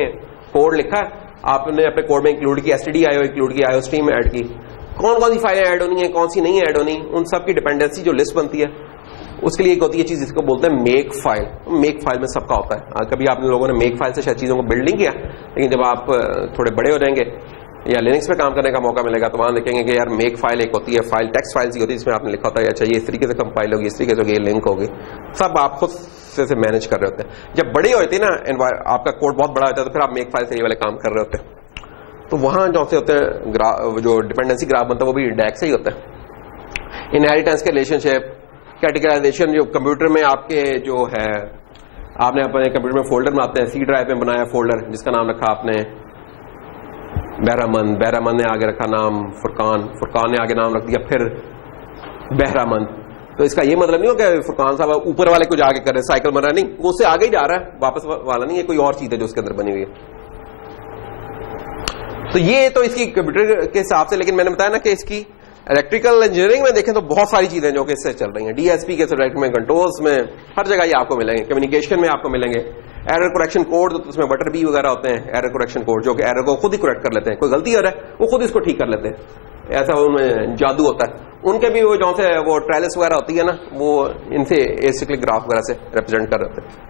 कोड लिखा है, आपने अपने कोड में इंक्लूड किया, stdio इंक्लूड किया, IO स्ट्रीम ऐड की, कौन कौन सी फाइलें ऐड होनी है, कौन सी नहीं ऐड होनी, उन सब की डिपेंडेंसी जो लिस्ट बनती है, उसके लिए एक होती है चीज जिसको बोलते हैं मेक फाइल। मेक फाइल में सबका होता है। कभी आप लोगों ने मेक फाइल से शायद चीजों को बिल्ड नहीं किया, लेकिन जब आप थोड़े बड़े हो जाएंगे या लिनक्स पे काम करने का मौका मिलेगा तो वहां देखेंगे कि यार मेक फाइल एक होती है, फाइल टेक्स्ट फाइल्स ही होती है, जिसमें आपने लिखा होता है अच्छा ये इस तरीके से कंपाइल होगी, इस तरीके से होगी, ये लिंक होगी, सब आप खुद से मैनेज कर रहे होते हैं। जब बड़े होते हैं ना, आपका कोड बहुत बड़ा होता है, तो फिर आप मेक फाइल से ये वाले काम कर रहे होते हैं। तो वहां जो से होते हैं जो डिपेंडेंसी ग्राफ बनता है वो भी डैक से ही होता है। इनहेरिटेंस के रिलेशनशिप, कैटेगराइजेशन, जो कंप्यूटर में आपके जो है, आपने अपने कंप्यूटर में फोल्डर बनाते हैं, सी ड्राइव में बनाया फोल्डर जिसका नाम रखा आपने बहरामंद, बहरामंद ने आगे रखा नाम फुरकान, फुरकान ने आगे नाम रख दिया फिर बहरामंद। तो इसका ये मतलब नहीं हो कि फुरकान साहब ऊपर वाले कुछ आगे कर रहे हैं, साइकिल मर रनिंग, वो उससे आगे ही जा रहा है, वापस वाला नहीं है, कोई और चीज है जो उसके अंदर बनी हुई है। तो ये तो इसकी कंप्यूटर के हिसाब से, लेकिन मैंने बताया ना कि इसकी इलेक्ट्रिकल इंजीनियरिंग में देखें तो बहुत सारी चीजें जो कि इससे चल रही हैं। डीएसपी के डायरेक्ट में, कंट्रोल्स में, हर जगह ये आपको मिलेंगे। कम्युनिकेशन में आपको मिलेंगे। एरर करेक्शन कोड, तो उसमें बटर बी वगैरह होते हैं, एरर करेक्शन कोड जो कि एरर को खुद ही करेक्ट कर लेते हैं। कोई गलती हो रहा है वो खुद इसको ठीक कर लेते हैं, ऐसा उनमें जादू होता है। उनके भी वो जो से वो ट्रेलिस वगैरह होती है ना, वो इनसे एसिक्लिक ग्राफ वगैरह से रिप्रेजेंट कर रहे हैं।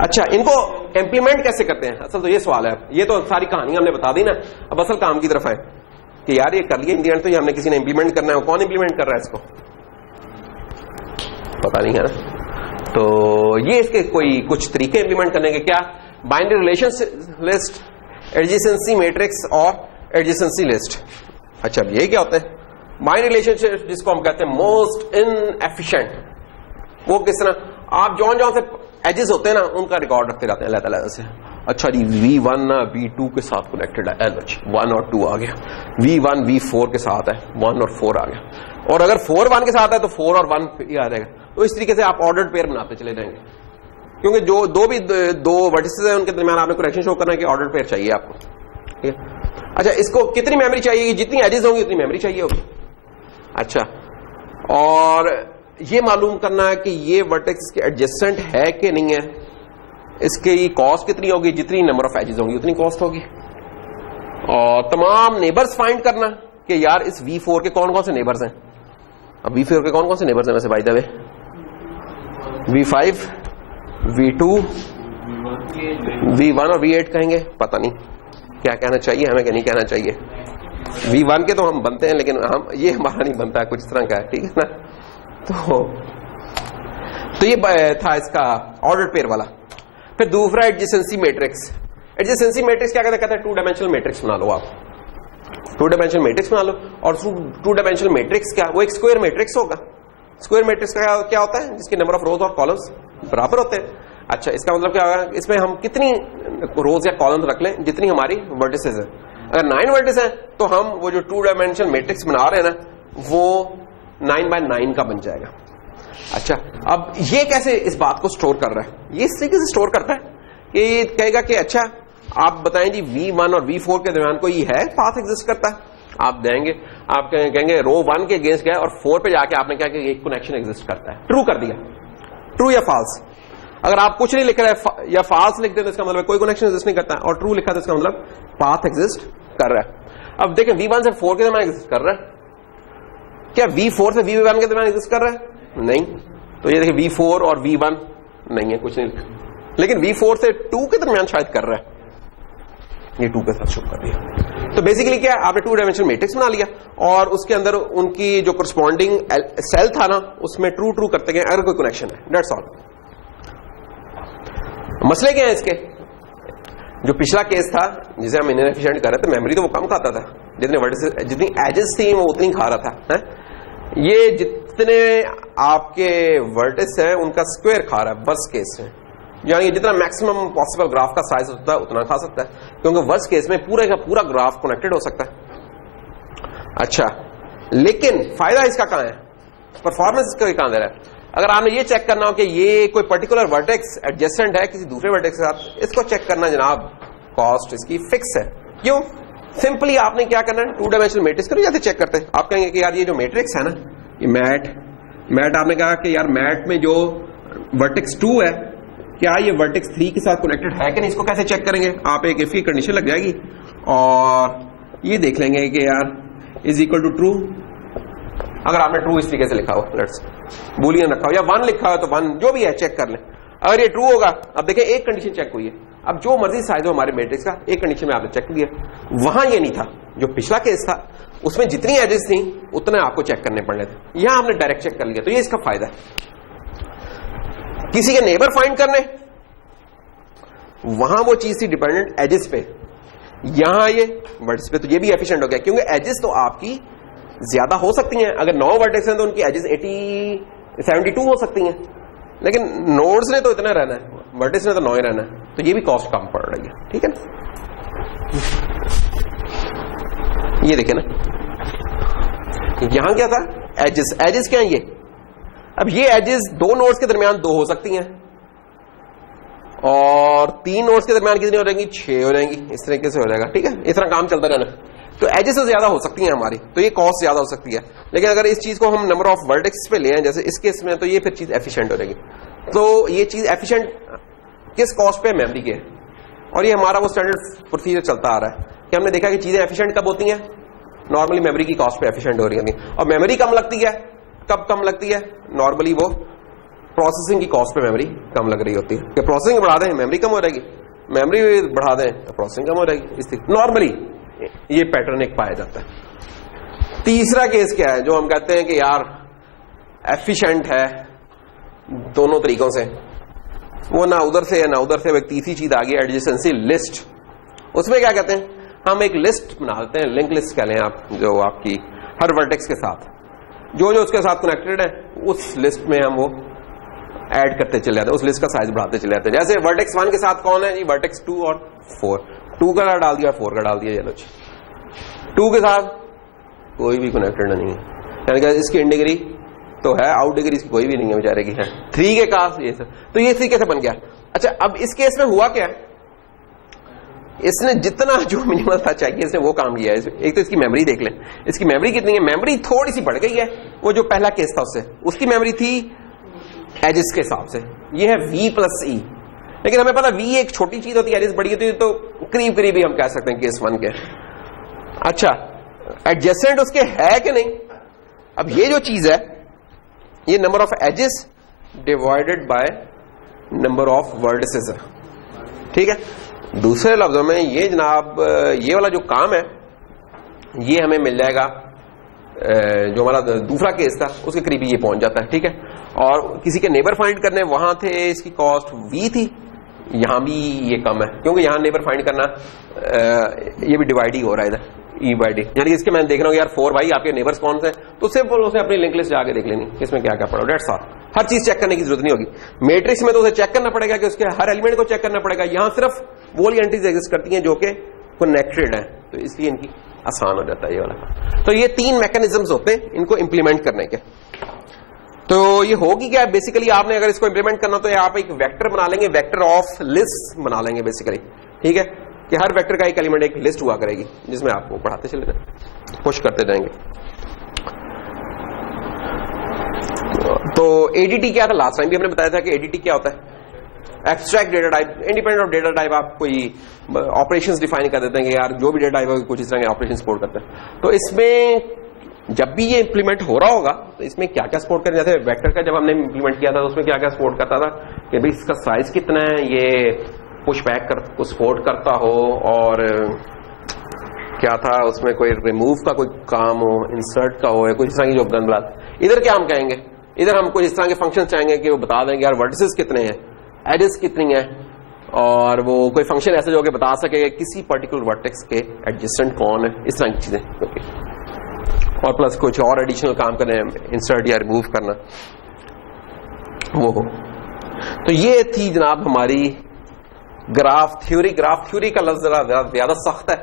अच्छा, इनको इंप्लीमेंट कैसे करते हैं, असल तो ये सवाल है। ये तो सारी कहानी हमने बता दी ना, अब असल काम की तरफ है कि यार ये कर लिया इन दी एंड, तो ये हमने किसी ने इंप्लीमेंट करना है, कौन इंप्लीमेंट कर रहा है इसको पता नहीं है ना। तो ये इसके कोई कुछ तरीके इंप्लीमेंट करने के, क्या binary relation list, adjacency matrix और एडजेसेंसी लिस्ट। अच्छा, अब ये क्या होता है बाइनरी रिलेशनशिप, जिसको हम कहते हैं मोस्ट इनएफिशिएंट। वो किस तरह, आप जौन जौन से एजेस होते हैं ना उनका रिकॉर्ड रखते जाते हैं अलग-अलग से। अच्छा जी, V1 V2 के साथ कनेक्टेड है, एलओजी 1 और 2 आ गया, V1 V4 के साथ है, 1 और 4 आ गया, और अगर 4 1 के साथ है तो 4 और 1 ही आ जाएगा। तो इस तरीके से आप ऑर्डर्ड पेयर बनाते चले जाएंगे, क्योंकि जो दो वर्टिसेस हैं उनके दरमियान आपने कनेक्शन शो करना है कि ऑर्डर्ड पेयर चाहिए आपको, ठीक है। अच्छा, इसको कितनी मेमोरी चाहिए, जितनी एजेस होंगी उतनी मेमोरी चाहिए होगी। अच्छा, और ये मालूम करना है कि ये वर्टेक्स के एडजेसेंट है कि नहीं है, इसकी कॉस्ट कितनी होगी, जितनी नंबर ऑफ एजेस होंगी उतनी कॉस्ट होगी। और तमाम नेबर्स फाइंड करना कि यार इस V4 के कौन कौन से नेबर्स हैं। अब V4 के कौन कौन से नेबर्स हैं वैसे by the way, V5 V2 V1 और V8 कहेंगे, पता नहीं क्या कहना चाहिए हमें, क्या नहीं कहना चाहिए। V1 के तो हम बनते हैं, लेकिन हम ये हमारा नहीं बनता है, कुछ तरह का है, ठीक है ना। तो ये था इसका ऑर्डर्ड पेयर वाला। फिर दूसरा एडजेसेंसी मैट्रिक्स। एडजेसेंसी मैट्रिक्स क्या कहता है, 2 डायमेंशनल मैट्रिक्स बना लो आप, 2 डायमेंशनल मैट्रिक्स बना लो। और 2 डायमेंशनल मैट्रिक्स क्या, वो एक स्क्वायर मैट्रिक्स होगा। स्क्वायर मैट्रिक्स का क्या होता है, जिसके नंबर ऑफ रोज और कॉलम्स बराबर होते हैं। अच्छा, इसका मतलब क्या होगा, इसमें हम कितनी रोज या कॉलम्स रख लें जितनी हमारी वर्टिसेस है। अगर 9 वर्टिस है तो हम वो जो 2 डायमेंशनल मैट्रिक्स बना रहे हैं ना, वो 9 by 9 का बन जाएगा। अच्छा, अब ये कैसे इस बात को स्टोर कर रहा है, ये इस तरीके से स्टोर करता है कि कहेगा कि अच्छा आप बताएं जी V1 और V4 के दरमियान कोई है पाथ एग्जिस्ट करता है। आप देंगे, आप कहेंगे रो 1 के अगेंस्ट गए और 4 पे जाके आपने कहा कि एक कनेक्शन एग्जिस्ट करता है, ट्रू कर दिया, ट्रू या फॉल्स। अगर आप कुछ नहीं लिख रहे या फॉल्स लिख दे तो इसका मतलब कोई कनेक्शन एग्जिस्ट नहीं करता है, और ट्रू लिखा तो इसका मतलब पाथ एग्जिस्ट कर रहा है। अब देखें V1 से 4 के दरमियान एग्जिस्ट कर रहा है, क्या V4 से V1 के दरमियान एग्जिस्ट कर रहा है, नहीं। तो ये देखिए V4 और V1 नहीं है, कुछ नहीं लिखा, लेकिन V4 से 2 के दरमियान शायद कर रहा है, ये 2 के साथ शुरू कर दिया। तो बेसिकली क्या है, आपने 2 डायमेंशनल मैट्रिक्स बना लिया और उसके अंदर उनकी जो करस्पॉन्डिंग सेल था ना, उसमें ट्रू ट्रू करते गए अगर कोई कनेक्शन है, दैट्स ऑल। मसले क्या है इसके, जो पिछला केस था जिसे हम इनएफिशिएंट कर रहे थे, मेमोरी तो वो कम खाता था, जितनी एजेस थी वो उतनी खा रहा था, है? ये जितने आपके वर्टिस हैं उनका स्क्वायर खा रहा है वर्स्ट केस में, यानी जितना मैक्सिमम पॉसिबल ग्राफ का साइज होता है उतना खा सकता है, क्योंकि वर्स्ट केस में पूरे का पूरा ग्राफ कनेक्टेड हो सकता है। अच्छा, लेकिन फायदा इसका कहां है, परफॉर्मेंस इसका कहां दे रहा है। अगर आपने ये चेक करना हो कि ये कोई पर्टिकुलर वर्टेक्स एडजेसेंट है किसी दूसरे वर्टेक्स के साथ, इसको चेक करना जनाब कॉस्ट इसकी फिक्स है। क्यों? सिंपली आपने क्या करना है, 2 डायमेंशनल मैट्रिक्स करो, जैसे चेक करते हैं। आप कहेंगे कि यार ये जो मैट्रिक्स है ना, ये मैट आपने कहा कि यार मैट में जो वर्टेक्स 2 है, क्या ये वर्टेक्स 3 के साथ कनेक्टेड है कि नहीं, इसको कैसे चेक करेंगे। आप एक इफ की कंडीशन लग जाएगी और ये देख लेंगे कि यार इज इक्वल टू ट्रू। अगर आपने ट्रू इस तरीके से लिखा हो, लेट्स बूलियन रखा हो या 1 लिखा हो तो 1 जो भी है चेक कर लें। अगर ये ट्रू होगा, अब देखें एक कंडीशन चेक हुई है, अब जो मर्जी साइज हो हमारे मैट्रिक्स का, एक कंडीशन में आपने चेक किया, वहां ये नहीं था। जो पिछला केस था उसमें जितनी एजेस थी उतने आपको चेक करने पड़ने थे, यहां आपने डायरेक्ट चेक कर लिया, तो ये इसका फायदा है। किसी के नेबर फाइंड करने, वहां वो चीज थी डिपेंडेंट एजेस पे, यहां ये वर्टेक्स पे, तो ये भी एफिशिएंट हो गया, क्योंकि एजेस तो आपकी ज्यादा हो सकती हैं। अगर 9 वर्टेक्स हैं तो उनकी एजेस 72 हो सकती हैं, लेकिन नोड्स ने तो इतना रहना है, वर्टेक्स ने तो 9 ही रहना है, तो ये भी कॉस्ट कम पड़ रही है। ठीक है ना, ये देखें ना, यहां क्या था, एजेस क्या है ये। अब ये एजेस 2 नोड्स के दरमियान 2 हो सकती हैं और 3 नोड्स के दरमियान कितनी हो जाएंगी, 6 हो जाएंगी, इस तरीके से हो जाएगा। ठीक है, इस तरह काम चलता रहना, तो एजेस से ज्यादा हो सकती हैं हमारी, तो ये कॉस्ट ज्यादा हो सकती है। लेकिन अगर इस चीज को हम नंबर ऑफ वर्टेक्स पे ले आए जैसे इस केस में, तो ये फिर चीज एफिशिएंट हो जाएगी। तो ये चीज एफिशिएंट किस कॉस्ट पे, मेमोरी के, और ये हमारा वो स्टैंडर्ड प्रोसीजर चलता आ रहा है कि हमने देखा कि चीजें एफिशिएंट कब होती हैं, नॉर्मली मेमोरी की कॉस्ट पे एफिशिएंट हो रही होती है। और मेमोरी कम लगती है, कब कम लगती है, नॉर्मली वो प्रोसेसिंग की कॉस्ट पे मेमोरी कम लग रही होती है, कि प्रोसेसिंग बढ़ा दें मेमोरी कम हो जाएगी, मेमोरी बढ़ा दें तो प्रोसेसिंग कम हो जाएगी, इसलिए नॉर्मली ये पैटर्न एक पाया जाता है। तीसरा केस क्या है, जो हम कहते हैं कि यार एफिशिएंट है दोनों तरीकों से, वो ना उधर से या ना उधर से, वो एक तीसरी चीज आ गई, एडजेसेंसी लिस्ट। उसमें क्या कहते हैं, हम एक लिस्ट बना देते हैं, लिंक लिस्ट कह लें आप, जो आपकी हर वर्टेक्स के साथ जो जो उसके साथ कनेक्टेड है, उस लिस्ट में हम वो ऐड करते चले जाते हैं, उस लिस्ट का साइज बढ़ाते चले जाते हैं। जैसे वर्टेक्स 1 के साथ कौन है जी, वर्टेक्स 2 और 4, 2 का डाल दिया, 4 का डाल दिया, चलो 2 के साथ कोई भी कनेक्टेड नहीं है, यानी कि इसकी इन डिग्री तो है, आउट डिग्री इसकी कोई भी नहीं है बेचारे की है, 3 के पास ये सब, तो ये तरीके से बन गया। अच्छा, अब इस केस में हुआ क्या, इसने जितना जो मिनिमल था चाहिए इसने वो काम किया है। एक तो इसकी मेमोरी देख लें, इसकी मेमोरी कितनी है, मेमोरी थोड़ी सी बढ़ गई है, वो जो पहला केस था उससे, उसकी मेमोरी थी एजेस के हिसाब से, ये है V+E, लेकिन हमें पता V एक छोटी चीज होती है, एजेस बड़ी होती है, तो करीब करीब ही हम कह सकते हैं केस 1 के। अच्छा, एडजेसेंट उसके है कि नहीं, अब ये जो चीज है, ये number of edges divided by number of vertices है। ठीक है, दूसरे लफ्जों में ये जनाब, ये वाला जो काम है ये हमें मिल जाएगा, जो हमारा दूसरा केस था उसके करीब ये पहुंच जाता है। ठीक है, और किसी के नेबर फाइंड करने वहां थे, इसकी कॉस्ट V थी, यहां भी ये कम है, क्योंकि यहां नेबर फाइंड करना ये भी डिवाइड ही हो रहा है इधर, E/D, यानी इसके मैं देख रहा हूँ यार 4 भाई आपके नेबर्स कौन से, तो सिंपल उसे अपनी लिंक लिस्ट जाके देख लेनी इसमें क्या क्या पड़ा, डेट्स ऑल। हर चीज चेक करने की जरूरत नहीं होगी। मैट्रिक्स में तो उसे चेक करना पड़ेगा कि उसके हर एलिमेंट को चेक करना पड़ेगा, यहां सिर्फ वो वाली एंट्रीज एग्जिस्ट करती हैं जो कि कनेक्टेड है, तो इसलिए इनकी आसान हो जाता है ये वाला। तो ये 3 मैकेनिज्म्स होते हैं इनको इंप्लीमेंट करने के। तो ये होगी क्या, बेसिकली आपने अगर इसको इंप्लीमेंट करना तो आप एक वेक्टर बना लेंगे, वेक्टर ऑफ लिस्ट बना लेंगे बेसिकली। ठीक है, कि हर वेक्टर का एक एलिमेंट एक लिस्ट हुआ करेगी जिसमें आपको पढ़ाते चले जाएंगे, पुश करते जाएंगे। तो एडीटी क्या था, लास्ट टाइम भी हमने बताया था कि एडीटी क्या होता है, abstract data type, independent of data type. आप कोई ऑपरेशंस डिफाइन कर देते हैं कि यार जो भी डेटा टाइप है कुछ इस तरह के ऑपरेशन सपोर्ट करते हैं। तो इसमें जब भी ये इंप्लीमेंट हो रहा होगा तो इसमें क्या क्या सपोर्ट कर जाते हैं, वेक्टर का जब हमने इंप्लीमेंट किया था तो उसमें क्या क्या सपोर्ट करता था कि भाई इसका साइज कितना है, ये पुश बैक को सपोर्ट करता हो, और क्या था उसमें कोई रिमूव का कोई काम हो, इंसर्ट का हो, या कुछ इस तरह की जो गनबलात। इधर क्या हम कहेंगे, इधर हम कुछ इस तरह के फंक्शन चाहेंगे कि वो बता देंगे यार वर्टिसेस कितने हैं, एजेस कितनी है, और वो कोई फंक्शन ऐसे जो कि बता सके किसी पर्टिकुलर वर्टेक्स के एडजेसेंट कौन है, इस तरह की चीजें। और प्लस कुछ और एडिशनल काम करने, इंसर्ट या रिमूव करना वो हो। तो ये थी जनाब हमारी ग्राफ थ्योरी। ग्राफ थ्योरी का लफ्ज जरा ज्यादा सख्त है,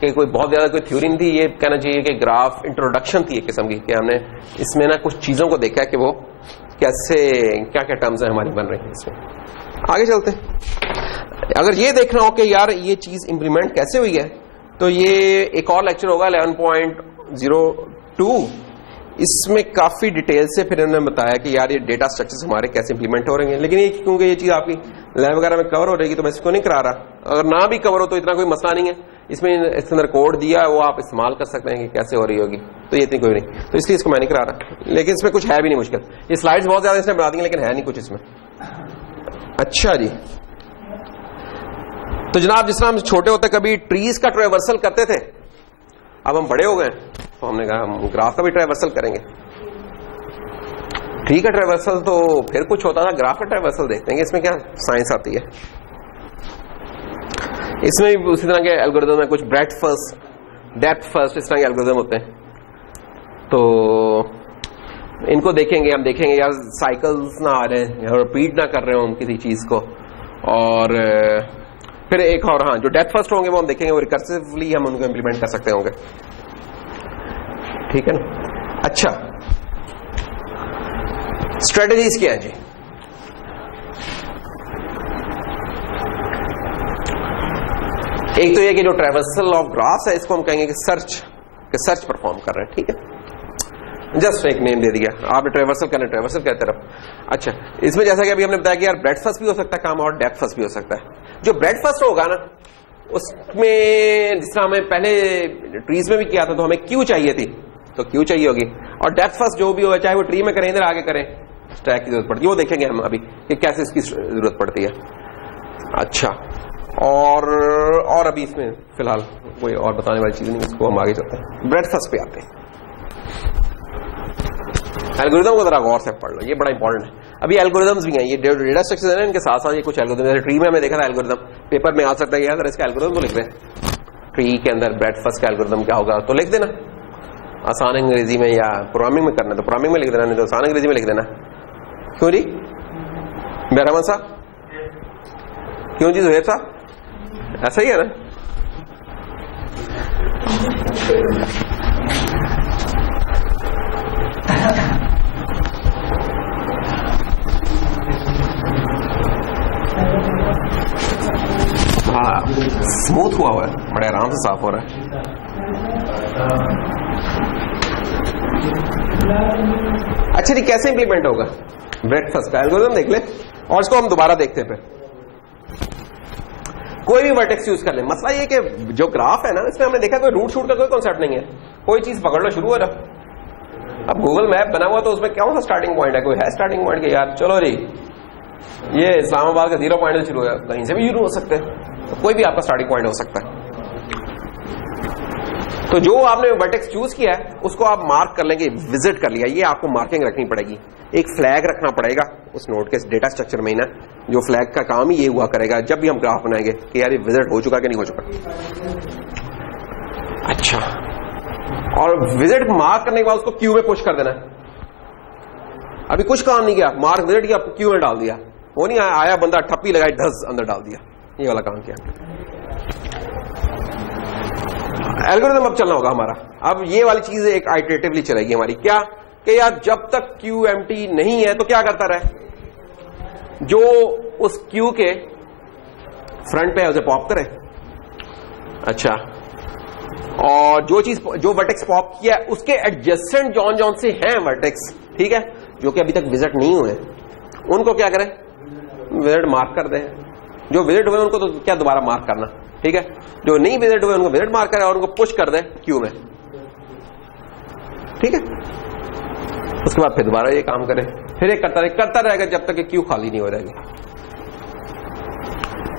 कि कोई बहुत ज्यादा कोई थ्योरी नहीं थी, ये कहना चाहिए कि ग्राफ इंट्रोडक्शन थी एक किस्म की, कि हमने इसमें ना कुछ चीजों को देखा कि वो कैसे क्या क्या टर्म्स है हमारी बन रही है इसमें। आगे चलते हैं। अगर ये देखना हो कि यार ये चीज इंप्लीमेंट कैसे हुई है, तो ये एक और लेक्चर होगा 11.02, इसमें काफी डिटेल से फिर इन्होंने बताया कि यार ये डेटा स्ट्रक्चर्स हमारे कैसे इंप्लीमेंट हो रहे हैं। लेकिन ये क्योंकि ये चीज आपकी लैब वगैरह में कवर हो रहेगी तो मैं इसको नहीं करा रहा। अगर ना भी कवर हो तो इतना कोई मसला नहीं है, इसमें इसके अंदर कोड दिया है वो आप इस्तेमाल कर सकते हैं कि कैसे हो रही होगी, तो ये इतनी कोई नहीं, तो इसलिए इसको मैं नहीं करा रहा। लेकिन इसमें कुछ है भी नहीं मुश्किल, ये स्लाइड्स बहुत ज्यादा इसने बना दी लेकिन है नहीं कुछ इसमें। अच्छा जी, तो जनाब जिस तरह हम छोटे होते कभी ट्रीज का ट्रेवर्सल करते थे, अब हम बड़े हो गए तो हमने कहा हम ग्राफ का भी ट्रेवर्सल करेंगे। ट्री का ट्रेवर्सल तो फिर कुछ होता था, ग्राफ का ट्रेवर्सल देखते हैं इसमें क्या साइंस आती है। इसमें भी उसी तरह के एल्गोरिदम है, कुछ ब्रेड्थ फर्स्ट, डेप्थ फर्स्ट, इस तरह के एल्गोरिदम होते हैं। तो इनको देखेंगे, हम देखेंगे यार साइकिल्स ना आ रहे हैं, रिपीट ना कर रहे हो हम किसी चीज को। और फिर एक और, हाँ, जो डेप्थ फर्स्ट होंगे वो हम देखेंगे, वो रिकर्सिवली हम उनको इंप्लीमेंट कर सकते होंगे, ठीक है ना। अच्छा, स्ट्रेटजीज क्या है जी? एक तो ये कि जो ट्रेवर्सल ऑफ ग्राफ्स है इसको हम कहेंगे कि सर्च परफॉर्म कर रहे हैं, ठीक है। जस्ट एक नेम दे दिया, आपने ट्रेवर्सल करना, ट्रेवर्सल कहते रहो। अच्छा, इसमें जैसा कि अभी हमने बताया कि यार ब्रेड्थ फर्स्ट भी हो सकता है काम और डेप्थ फर्स्ट भी हो सकता है। जो ब्रेड्थ फर्स्ट होगा ना उसमें जिस तरह हमें पहले ट्रीज में भी किया था तो हमें क्यू चाहिए थी, तो क्यू चाहिए होगी। और डेप्थ फर्स्ट जो भी हो, चाहे वो ट्री में करें इधर आगे करें, स्टैक की जरूरत पड़ती है, वो देखेंगे हम अभी कि कैसे इसकी जरूरत पड़ती है। अच्छा, और अभी इसमें फिलहाल कोई और बताने वाली चीज नहीं, इसको हम आगे चलते हैं, ब्रेड्थ फर्स्ट पे आते हैं। एल्गोरिदम को जरा गौर से पढ़ लो, ये बड़ा इंपॉर्टेंट है। अभी एल्गोरिदम्स भी हैं, ये डेटा स्ट्रक्चर्स हैं, इनके साथ साथ ये कुछ एल्गोरिदम, जैसे ट्री में हमने देखा था एल्गोरिदम, पेपर में आ सकता है यार इसका एल्गोरिदम तो लिख रहे हैं, ट्री के अंदर ब्रेड्थ फर्स्ट का एल्गोरिदम क्या होगा तो लिख देना, आसान अंग्रेजी में, या प्रोग्रामिंग में करना तो प्रोग्रामिंग में लिख देना, नहीं तो आसान अंग्रेजी में लिख देना। क्यों जी मेहरबान साहब, क्यों जी जुहैब साहब, ऐसा ही है ना। हाँ, स्मूथ हुआ है, बड़े आराम से साफ हो रहा है। अच्छा जी, कैसे इंप्लीमेंट होगा ब्रेड्थ फर्स्ट का एल्गोरिदम देख ले, और इसको हम दोबारा देखते हैं। फिर कोई भी वर्टेक्स यूज कर ले, मसला ये कि जो ग्राफ है ना इसमें हमने देखा कोई रूट शूट का कोई कॉन्सेप्ट नहीं है, कोई चीज पकड़ लो शुरू हो रहा। अब गूगल मैप बना हुआ तो उसमें क्या सा स्टार्टिंग पॉइंट है, कोई है स्टार्टिंग पॉइंट के यार चलो जी ये इस्लामाबाद का 0 पॉइंट से शुरू है, कहीं से भी शुरू हो सकते हैं, तो कोई भी आपका स्टार्टिंग पॉइंट हो सकता है। तो जो आपने वर्टेक्स चूज किया है उसको आप मार्क कर लेंगे, विजिट कर लिया, ये आपको मार्किंग रखनी पड़ेगी, एक फ्लैग रखना पड़ेगा उस नोड के डेटा स्ट्रक्चर में ही ना, जो फ्लैग का काम ही ये हुआ करेगा जब भी हम ग्राफ बनाएंगे कि यार ये विजिट हो चुका कि नहीं हो चुका। अच्छा, और विजिट मार्क करने के बाद उसको क्यू में पुश कर देना। अभी कुछ काम नहीं किया, मार्क विजिट किया, क्यू में डाल दिया, वो नहीं आया बंदा ठप्पी लगाई ढस अंदर डाल दिया, ये वाला काम किया। एल्गोरिथम अब चलना होगा हमारा, अब ये वाली चीज एक आइटरेटिवली चलेगी हमारी, क्या कि यार जब तक क्यू एम्प्टी नहीं है तो क्या करता रहे, जो उस क्यू के फ्रंट पे है उसे पॉप करे। अच्छा, और जो चीज जो वर्टेक्स पॉप किया है उसके एडजेसेंट जॉन जॉन से हैं वर्टेक्स, ठीक है, जो कि अभी तक विजिट नहीं हुए, उनको क्या करें, विजिट मार्क कर दें। जो विजिट हुए उनको तो क्या दोबारा मार्क करना, ठीक है, जो नहीं विजिट हुए उनको विजिट मार्क करें और उनको पुश कर दे क्यू में, ठीक है। उसके बाद फिर दोबारा ये काम करें, फिर एक करता रहेगा जब तक कि क्यू खाली नहीं हो जाएगी।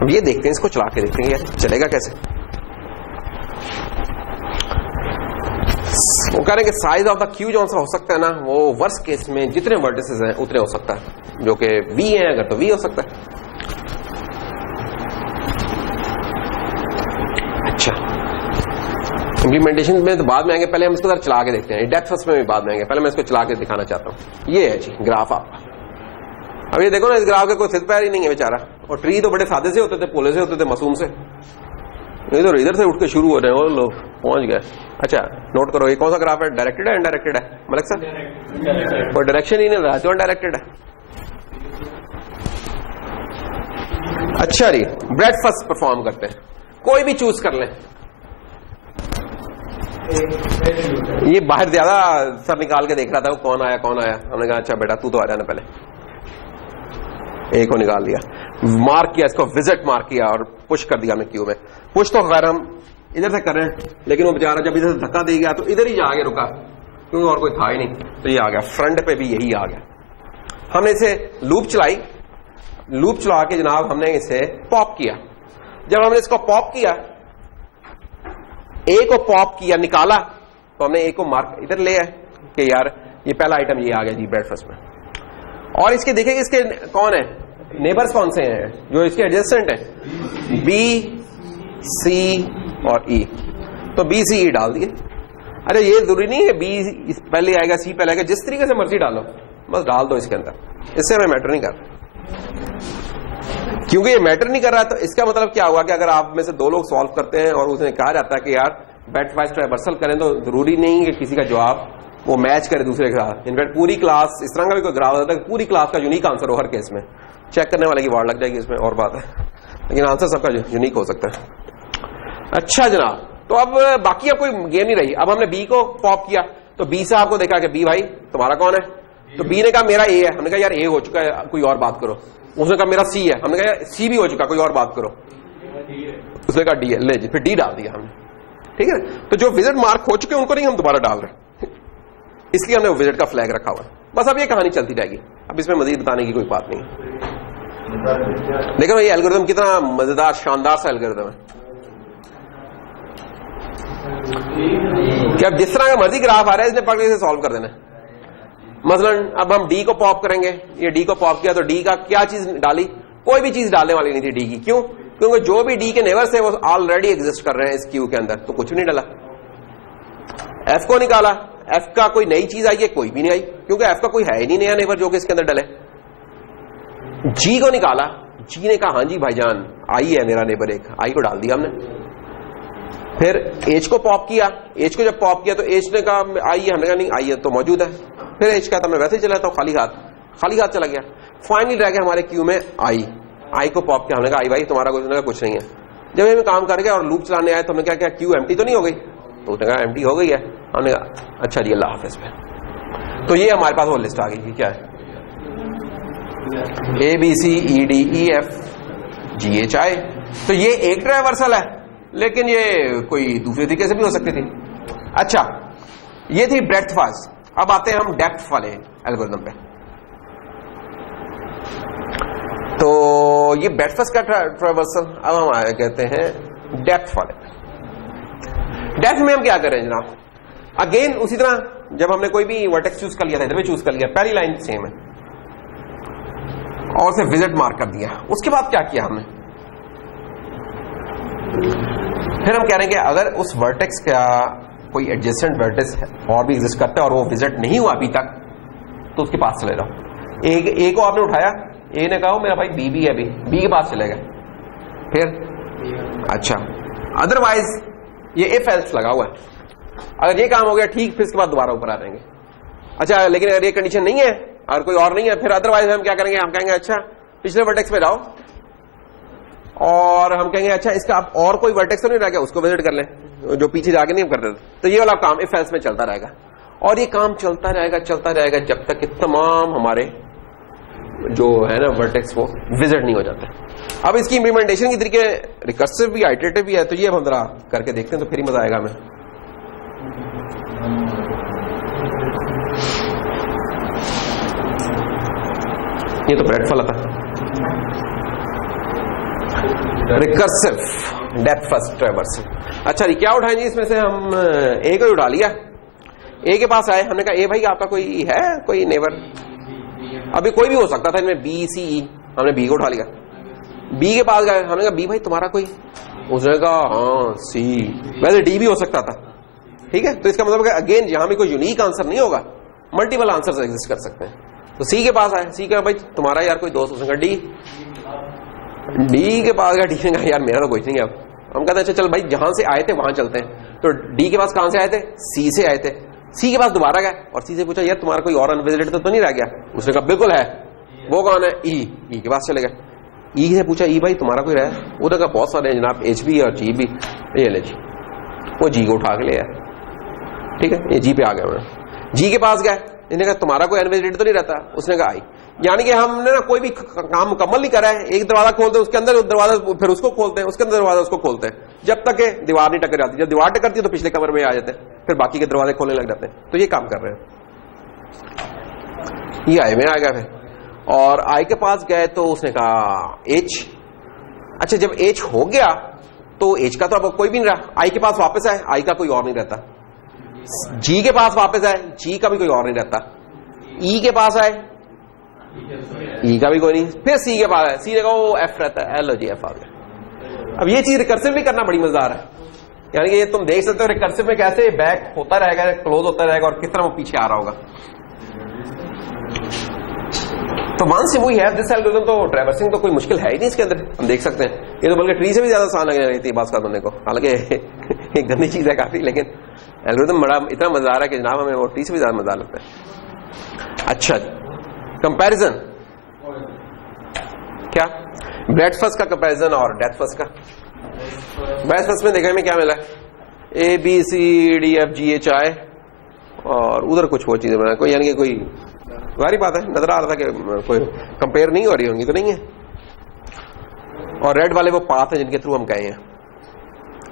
अब ये देखते हैं, इसको चला के देखते हैं यार चलेगा कैसे। वो कह रहे हैं कि साइज ऑफ द क्यू जो सा हो सकता है ना, वो वर्स्ट केस में जितने वर्टिसेस हैं उतने हो सकता है, जो कि वी है अगर तो वी हो सकता है। अच्छा, इंप्लीमेंटेशन में तो बाद में आएंगे, पहले हम इसको जरा चला के देखते हैं, डेप्थ फर्स्ट में भी बाद में आएंगे, पहले मैं इसको चला के दिखाना चाहता हूं। ये है जी ग्राफ आपका, अब ये देखो ना, इस ग्राफ का कोई सिर पैर ही नहीं है बेचारा, और ट्री तो बड़े सादे से होते थे, पोले से होते थे, मासूम से, इधर से उठ के शुरू हो रहे हैं वो लोग, पहुंच गए। अच्छा नोट करो, ये कौन सा ग्राफ है, डायरेक्टेड है इनडायरेक्टेड है मलिक सर? कोई डायरेक्शन ही नहीं रहा, तो डायरेक्टेड है। अच्छा जी, ब्रेडफास्ट परफॉर्म करते हैं, कोई भी चूज कर लें। ये बाहर ज्यादा सर निकाल के देख रहा था वो कौन आया कौन आया, हमने कहा अच्छा बेटा तू तो आ जाना, पहले एक को निकाल लिया, मार्क किया, इसको विजिट मार्क किया और पुश कर दिया हमने क्यू में। पुश तो खैर हम इधर से कर रहे हैं, लेकिन वो बेचारा जब इधर से धक्का दे गया तो इधर ही जाके रुका, क्योंकि और कोई था ही नहीं, तो ये आ गया फ्रंट पे भी यही आ गया। हमने इसे लूप चलाई, लूप चला के जनाब हमने इसे पॉप किया। जब हमने इसको पॉप किया, ए को पॉप किया निकाला, तो हमने ए को मार्क इधर ले आए कि यार ये पहला आइटम ये आ गया जी ब्रेडफास्ट में। और इसके देखेंगे इसके कौन है नेबर्स, कौन से हैं जो इसके एडजेसेंट है, बी सी और ई, तो बी सी ई डाल दिए। अरे ये जरूरी नहीं है बी पहले आएगा सी पहले आएगा, जिस तरीके से मर्जी डालो, बस डाल दो इसके अंदर, इससे हमें मैटर नहीं कर रहा। क्योंकि ये मैटर नहीं कर रहा, तो इसका मतलब क्या हुआ कि अगर आप में से दो लोग सॉल्व करते हैं और उसने कहा जाता है कि यार ब्रेडफास्ट ट्राइवर्सल करें, तो जरूरी नहीं कि किसी का जवाब वो मैच करे दूसरे के साथ। इनफैक्ट पूरी क्लास इस तरह का भी कोई ग्राफ होता है, पूरी क्लास का यूनिक आंसर हो हर केस में, चेक करने वाले की वार्ड लग जाएगी इसमें और बात है, लेकिन आंसर सबका यूनिक हो सकता है। अच्छा जनाब, तो अब बाकी अब कोई गेम नहीं रही। अब हमने बी को पॉप किया, तो बी से आपको देखा कि बी भाई तुम्हारा कौन है, तो बी ने कहा मेरा ए है, हमने कहा यार ए हो चुका है कोई और बात करो। उसने कहा मेरा सी है, हमने कहा यार सी भी हो चुका कोई और बात करो। उसने कहा डी है, ले फिर डी डाल दिया हमने, ठीक है। तो जो विजिट मार्क हो चुके उनको नहीं हम दोबारा डाल रहे, इसलिए हमने विजिट का फ्लैग रखा हुआ है। बस अब ये कहानी चलती रहेगी, अब इसमें मजीद बताने की कोई बात नहीं है। देखो ये एल्गोरिथम कितना मजेदार शानदार सा एल्गोरिथम है कि अब जिस तरह का मर्जी ग्राफ आ रहा है इसने पकड़ के सॉल्व कर देना है। मसलन अब हम डी को पॉप करेंगे, ये डी को पॉप किया तो डी का क्या चीज डाली, कोई भी चीज डालने वाली नहीं थी डी की। क्यों? क्योंकि जो भी डी के नेबर्स है वो ऑलरेडी एग्जिस्ट कर रहे हैं इस क्यू के अंदर, तो कुछ नहीं डाला। एफ को निकाला, एफ का कोई नई चीज आई है, कोई भी नहीं आई, क्योंकि एफ का कोई है ही नहीं नया नेबर जो कि इसके अंदर डले। जी को निकाला, जी ने कहा हाँ जी भाईजान आई है मेरा नेबर एक, आई को डाल दिया हमने। फिर एच को पॉप किया, एच को जब पॉप किया तो एच ने कहा आई है, हमने कहा नहीं आई है तो मौजूद है। फिर एच कहता मैं वैसे ही चला था खाली हाथ चला गया। फाइनली रह गया हमारे क्यू में आई, आई को पॉप किया, हमने कहा आई भाई तुम्हारा कुछ नहीं है। जब हम काम कर गया और लूप चलाने आए तो हमने क्या क्यू एम्प्टी तो नहीं हो गई, तो उसने कहा एम्प्टी हो गई है। हमने कहा अच्छा जी अल्लाह हाफिज पे। तो ये हमारे पास वो लिस्ट आ गई, क्या है A B C E D E F G H I. तो ये एक ट्राइवर्सल है, लेकिन ये कोई दूसरे तरीके से भी हो सकती थी। अच्छा ये थी ब्रेड्थ फास्ट। अब आते हैं हम डेप्थ वाले एल्गोरिथम पे। तो ये ब्रेड्थ फास्ट का ट्राइवर्सल, अब हम कहते हैं डेप्थ वाले। डेप्थ में हम क्या कर रहे हैं जनाब, अगेन उसी तरह जब हमने कोई भी वर्टेक्स चूज कर लिया था, इधर भी चूज कर लिया, पहली लाइन सेम है और उसे विजिट मार्क कर दिया। उसके बाद क्या किया हमने, फिर हम कह रहे हैं कि अगर उस वर्टेक्स का कोई एडजेसेंट वर्टेक्स और भी एग्जिस्ट करता है और वो विजिट नहीं हुआ अभी तक, तो उसके पास चले जाओ। ए को आपने उठाया, ए ने कहा मेरा भाई बी भी है, अभी बी के पास चले गए। फिर अच्छा अदरवाइज ये इफ एल्स लगा हुआ है, अगर ये काम हो गया ठीक, फिर इसके बाद दोबारा ऊपर आ जाएंगे। अच्छा लेकिन अगर ये कंडीशन नहीं है, अगर कोई और नहीं है, फिर अदरवाइज हम क्या करेंगे, हम कहेंगे अच्छा पिछले वर्टेक्स पे जाओ और हम कहेंगे अच्छा इसका आप और कोई वर्टेक्स तो नहीं रह गया, उसको विजिट कर लें जो पीछे जाके नहीं हम करते थे। तो ये वाला काम इफ एल्स में चलता रहेगा और ये काम चलता रहेगा जब तक कि तमाम हमारे जो है ना वर्टेक्स वो विजिट नहीं हो जाते। अब इसकी इंप्लीमेंटेशन की तरीके रिकर्सिव भी आइटरेटिव भी है, तो ये हम जरा करके देखते हैं तो फिर ही मजा आएगा हमें। ये तो ब्रेडथ वाला था रिकर्सिव डेप्थ फर्स्ट ट्राइवर्सल। अच्छा जी क्या उठाएं जी इसमें से, हम ए को उठा लिया। ए के पास आए, हमने कहा ए भाई आपका कोई है कोई नेबर, अभी कोई भी हो सकता था इनमें बी सी ई, हमने बी को उठा लिया। बी के पास गए, हमने कहा बी भाई तुम्हारा कोई, उसने कहा हाँ सी, वैसे डी भी हो सकता था, ठीक है। तो इसका मतलब अगेन यहां भी कोई यूनिक आंसर नहीं होगा, मल्टीपल आंसर एग्जिस्ट कर सकते हैं। तो सी के पास आए, सी कहा भाई तुम्हारा यार कोई दोस्त, उसने कहा डी। डी के पास गया, डी ने कहा यार मेरा तो कुछ नहीं है, अब हम कहते हैं अच्छा चल भाई जहां से आए थे वहां चलते हैं। तो डी के पास कहां से आए थे? सी से आए थे। सी के पास दोबारा गए और सी से पूछा यार तुम्हारा कोई और अनविजिटेड तो नहीं रह गया? उसने कहा बिल्कुल है। वो कौन है? ई के पास चले गए। ई से पूछा ई भाई तुम्हारा कोई रहा? उधर का बहुत सारे जनाब, एच भी और जी भी। ये ले जी, वो जी को उठा के ले आया। ठीक है, ये जी पे आ गया। जी के पास गए, इन्हें कहा तुम्हारा कोई अनविजिटेड तो नहीं रहता? उसने कहा आई। यानी कि हमने ना कोई भी काम मुकम्मल नहीं करा है। एक दरवाजा खोलते हैं, उसके अंदर दरवाजा, फिर उसको खोलते हैं, उसके अंदर दरवाजा, उसको खोलते हैं, जब तक दीवार नहीं टकर जाती। जब दीवार टकरती है तो पिछले कमरे में आ जाते हैं, फिर बाकी के दरवाजे खोलने लग जाते हैं। तो ये काम कर रहे हैं। ये आई में आ गया फिर, और आई के पास गए तो उसने कहा एच। अच्छा जब एच हो गया तो एच का तो अब कोई भी नहीं रहा। आई के पास वापस आए, आई का कोई और नहीं रहता। जी के पास वापस आए, जी का भी कोई और नहीं रहता। ई के पास आए, ई का भी कोई नहीं। फिर सी के पास आए, सी ने कहा वो एफ रहता है, लो जी एफ आ गया। अब ये चीज रिकर्सिव भी करना बड़ी मजेदार है। यानी कि ये तुम देख सकते हो रिकर्सिव में कैसे बैक होता रहेगा, क्लोज होता रहेगा और किस तरह वो पीछे आ रहा होगा। तो once we have this algorithm, तो ट्रैवर्सिंग तो कोई मुश्किल है ही नहीं इसके अंदर। हम देख सकते हैं ये तो बल्कि ट्री से भी ज्यादा आसान लगने रही थी बात का बनने को। हालांकि एक गंदी चीज है काफी, लेकिन एल्गोरिथम बड़ा इतना मजेदार है कि जनाब हमें वो ट्री से भी ज्यादा मजा लगता है। अच्छा कंपैरिजन, क्या ब्रेथ फर्स्ट का कंपैरिजन और डेप्थ फर्स्ट का? ब्रेथ फर्स्ट में देखने में क्या मिला? A B C D F G H I और उधर कुछ वो चीजें बना कोई, यानी कि कोई वारी बात है, नजर आ रहा था कि कोई कंपेयर नहीं हो रही होंगी, तो नहीं है। और रेड वाले वो पाथ है जिनके थ्रू हम गए हैं,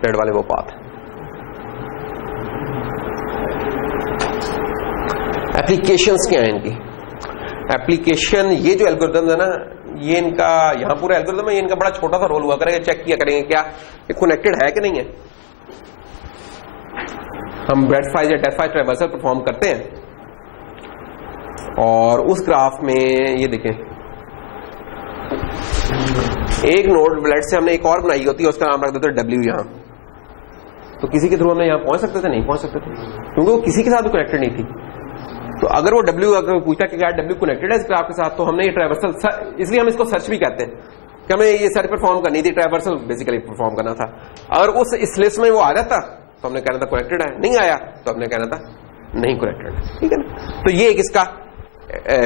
रेड वाले वो पाथ। एप्लीकेशंस क्या है इनकी? एप्लीकेशन, ये जो एल्गोरिथम है ना, ये इनका यहां पूरा एल्गोरिथम है, ये इनका बड़ा छोटा सा रोल हुआ करेगा। चेक किया करेंगे क्या ये कनेक्टेड है कि नहीं है। हम ब्रेथ फाइज या डेप्थ फाइज ट्रैवर्सल परफॉर्म करते हैं और उस ग्राफ में ये देखें एक नोड ब्लेड से हमने एक और बनाई होती है, उसका नाम रख देते हैं डब्ल्यू। यहां तो किसी के थ्रू हमने यहां पहुंच सकते थे? नहीं पहुंच सकते थे, क्योंकि वो किसी के साथ भी कनेक्टेड नहीं थी। तो अगर वो डब्ल्यू, अगर पूछता कि क्या डब्ल्यू कनेक्टेड है इस ग्राफ के साथ, तो हमने ये ट्रैवर्सल, इसलिए हम इसको सर्च भी कहते हैं कि हमें ये सर्च परफॉर्म करनी थी, ट्रैवर्सल बेसिकली परफॉर्म करना था। अगर उस इस लिस्ट में वो आ जाता तो हमने कहना था कनेक्टेड है, नहीं आया तो हमने कहना था नहीं कनेक्टेड है। ठीक है ना? तो ये एक इसका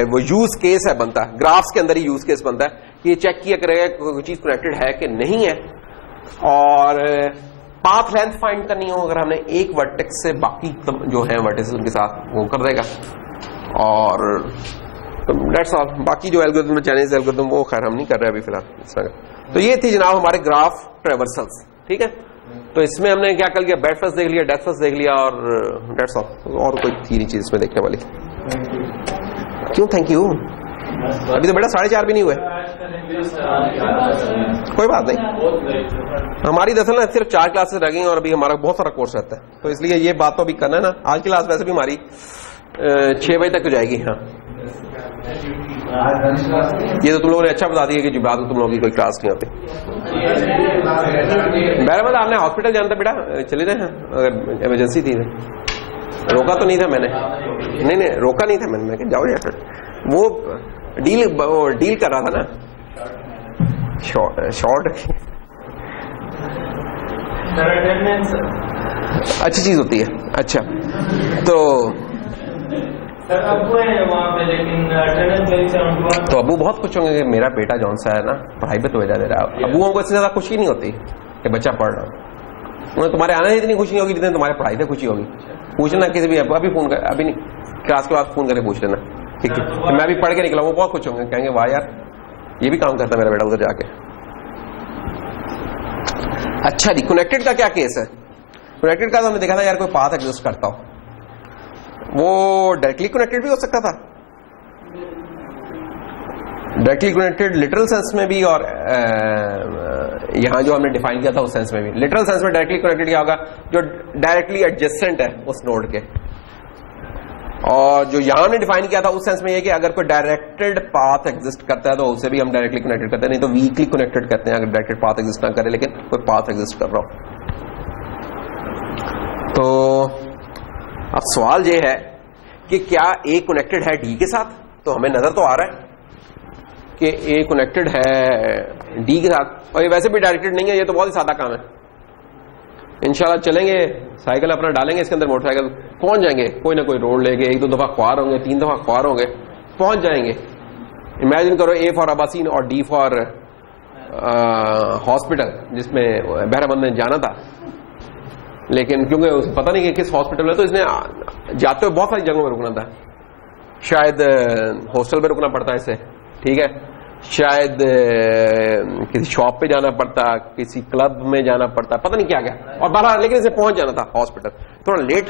वो यूज केस है, बनता है ग्राफ्स के अंदर ही यूज केस बनता है कि ये चेक किया करेगा कोई चीज कनेक्टेड है कि नहीं है। और पाथ लेंथ फाइंड करनी हो, अगर हमने एक वर्टेक्स से बाकी जो है वर्टेक्स उनके साथ वो कर देगा। और डेट्स ऑल। बाकी जो एल्गोरिथम चाइनीज एल्गोरिथम वो खैर हम नहीं कर रहे अभी फिलहाल। तो ये थी जनाब हमारे ग्राफ ट्रैवर्सल्स। ठीक है, तो इसमें हमने क्या कर लिया, ब्रेथ फर्स्ट देख लिया, डेप्थ फर्स्ट देख लिया और डेट्स ऑल। और कोई थी नहीं चीज इसमें देखने वाली। क्यों थैंक यू? अभी तो बेटा 4:30 भी नहीं हुए। कोई बात नहीं, हमारी दरअसल ना सिर्फ 4 क्लासेस रह गई और अभी हमारा बहुत सारा कोर्स रहता है, तो इसलिए ये बात तो अभी करना है ना। आज की क्लास वैसे भी हमारी 6 बजे तक हो जाएगी। हाँ, ये तो तुम लोगों ने अच्छा बता दिया कि जो बात तुम लोगों की कोई क्लास नहीं होती। बहरहाल आपने हॉस्पिटल जाना था बेटा, चले जाए अगर इमरजेंसी थी। रोका तो नहीं था मैंने, नहीं रोका नहीं था मैंने, मैं जाओ यार। वो डील कर रहा था ना, शॉर्ट अच्छी चीज होती है। अच्छा तो अबू है वहाँ पे, लेकिन तो अबू बहुत खुश होंगे कि मेरा बेटा जौन सा है ना पढ़ाई पे तवज्जो दे रहा है। अबूओं को इससे ज्यादा खुशी नहीं होती कि बच्चा पढ़ रहा है। उन्हें तुम्हारे आने से इतनी खुशी नहीं होगी जितनी तुम्हारे पढ़ाई से खुशी होगी। पूछना किसी भी, अभी फोन कर, अभी नहीं क्लास के बाद फोन करके पूछ लेना, ठीक है? मैं अभी पढ़ के निकला, वो बहुत खुश होंगे, कहेंगे वाह यार ये भी काम करता है मेरा बेटा उधर जाके। अच्छा जी, कनेक्टेड का क्या केस है? कनेक्टेड का तो हमने देखा था यार कोई पाथ एग्जिस्ट करता हो, वो डायरेक्टली कनेक्टेड भी हो सकता था, डायरेक्टली कनेक्टेड लिटरल सेंस में भी, और यहां जो हमने डिफाइन किया था उस सेंस में भी। लिटरल सेंस में डायरेक्टली कनेक्टेड क्या होगा, जो डायरेक्टली एडजेसेंट है उस नोड के। और जो यहां हमने डिफाइन किया था उस सेंस में ये कि अगर कोई डायरेक्टेड पाथ एग्जिस्ट करता है तो उसे भी हम डायरेक्टली कनेक्टेड करते हैं, नहीं तो वीकली कनेक्टेड करते हैं अगर डायरेक्टेड पाथ एग्जिस्ट ना करे लेकिन कोई पाथ एग्जिस्ट कर रहा हो। तो अब सवाल ये है कि क्या ए कनेक्टेड है डी के साथ? तो हमें नजर तो आ रहा है कि ए कनेक्टेड है डी के साथ, और ये वैसे भी डायरेक्टेड नहीं है, ये तो बहुत ही सादा काम है। इंशाल्लाह चलेंगे, साइकिल अपना डालेंगे इसके अंदर, मोटरसाइकिल, पहुंच जाएंगे, कोई ना कोई रोड लेके, 1-2 दफा ख्वार होंगे, 3 दफा ख्वार होंगे, पहुंच जाएंगे। इमेजिन करो A फॉर अबासीन और D फॉर हॉस्पिटल, जिसमें बहरामंद ने जाना था, लेकिन क्योंकि उसे पता नहीं कि किस हॉस्पिटल में, तो इसने जाते हुए बहुत सारी जगहों में रुकना था। शायद हॉस्टल में रुकना पड़ता है इसे, ठीक है, शायद किसी शॉप पे जाना पड़ता, किसी क्लब में जाना पड़ता, पता नहीं क्या क्या, और बाहर, लेकिन इसे पहुंच जाना था हॉस्पिटल, थोड़ा लेट।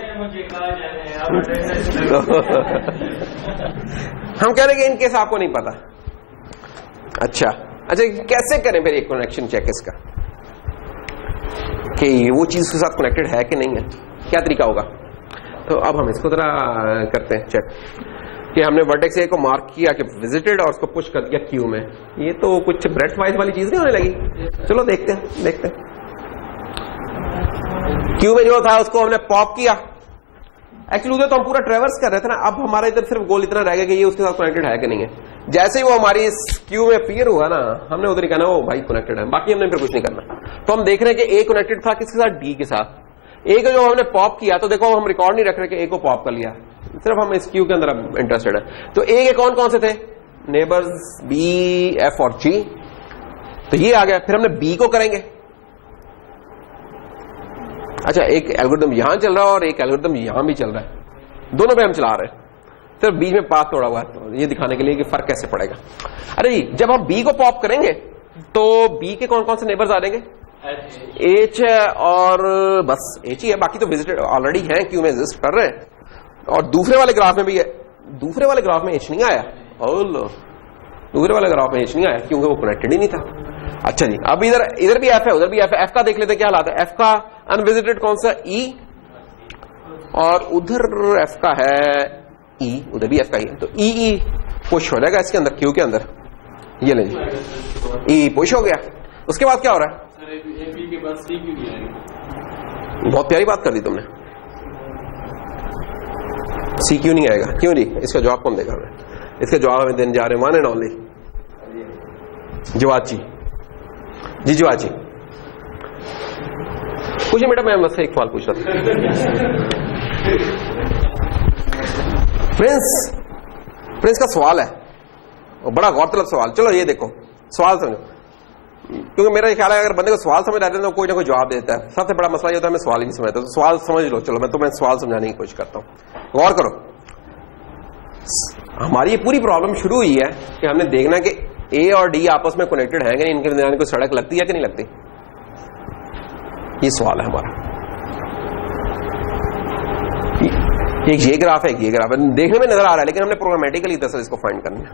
हम कह रहे हैं कि इन केस आपको नहीं पता। अच्छा, कैसे करें फिर एक कनेक्शन चेक इसका, कि वो चीज उसके साथ कनेक्टेड है कि नहीं है, क्या तरीका होगा? तो अब हम इसको जरा करते हैं चेक, कि हमने वर्टेक्स ए को मार्क किया कि विजिटेड और उसको पुश कर दिया क्यू में। ये तो कुछ ब्रेड वाइज वाली चीज नहीं होने लगी। चलो देखते हैं। क्यू में जो था उसको हमने पॉप किया। एक्चुअली उधर तो हम पूरा ट्रेवर्स कर रहे थे ना, अब हमारा इधर सिर्फ गोल इतना रह गया कि ये उसके साथ कनेक्टेड है कि नहीं है। जैसे ही वो हमारी क्यू में अपीयर हुआ ना, हमने उधर ही कहना वो भाई कनेक्टेड है, बाकी हमने फिर कुछ नहीं करना। तो हम देख रहे हैं कि ए कनेक्टेड था किसके साथ, डी के साथ। ए को जो हमने पॉप किया, तो देखो हम रिकॉर्ड नहीं रख रहे कि ए को पॉप कर लिया, सिर्फ हम इस क्यू के अंदर अब इंटरेस्टेड है। तो ए के कौन कौन से थे नेबर्स, बी, एफ और जी, तो ये आ गया। फिर हमने बी को करेंगे। अच्छा, एक एल्गोरिथम यहां चल रहा है और एक एल्गोरिथम यहां भी चल रहा है, दोनों पे हम चला रहे हैं, सिर्फ बीच में पाथ तोड़ा हुआ है, तो ये दिखाने के लिए कि फर्क कैसे पड़ेगा। अरे जी, जब हम बी को पॉप करेंगे तो बी के कौन कौन से नेबर्स आ जाएंगे, एच और बस एच ही है, बाकी तो विजिटेड ऑलरेडी हैं, क्यू में एग्जिस्ट कर रहे हैं। और दूसरे वाले ग्राफ में भी है, दूसरे वाले ग्राफ में एच नहीं आया, दूसरे वाले ग्राफ में एच नहीं आया क्योंकि वो कनेक्टेड ही नहीं था। अच्छा जी, अब इधर भी एफ है, उधर भी एफ है। एफ का देख लेते हैं क्या हालात है। एफ का अनविजिटेड कौन सा, ई, और उधर एफ का है ई, उधर भी एफ का ही है, तो ई पुश हो जाएगा इसके अंदर, क्यू के अंदर। ये ले ई पुश हो गया। उसके बाद क्या हो रहा है, बहुत प्यारी बात कर दी तुमने, सी क्यू नहीं आएगा। क्यों जी, इसका जवाब कौन देगा हमें? इसका जवाब हमें देने जा रहे हैं वन एंड ओनली जवाद जी। जी जवाद जी पूछिए बेटा, मैं बस एक सवाल पूछ रहा था। प्रिंस का सवाल है, बड़ा गौरतलब सवाल। चलो ये देखो, सवाल समझो, क्योंकि मेरा ख्याल है अगर बंदे को सवाल समझ आते हैं तो कोई ना कोई जवाब देता है। सबसे बड़ा मसला ये होता है मैं सवाल ही नहीं समझता, तो सवाल समझ लो। चलो मैं तुम्हें सवाल समझाने की कोशिश करता हूं, गौर करो। हमारी ये पूरी प्रॉब्लम शुरू हुई है कि हमने देखना कि ए और डी आपस में कनेक्टेड है कि नहीं, इनके दरमियान कोई सड़क लगती है कि नहीं लगती, ये सवाल है हमारा। एक ये ग्राफ है, एक ये ग्राफ है, देखने में नजर आ रहा है, लेकिन हमने प्रोग्रामेटिकली दरअसल इसको फाइंड करना है।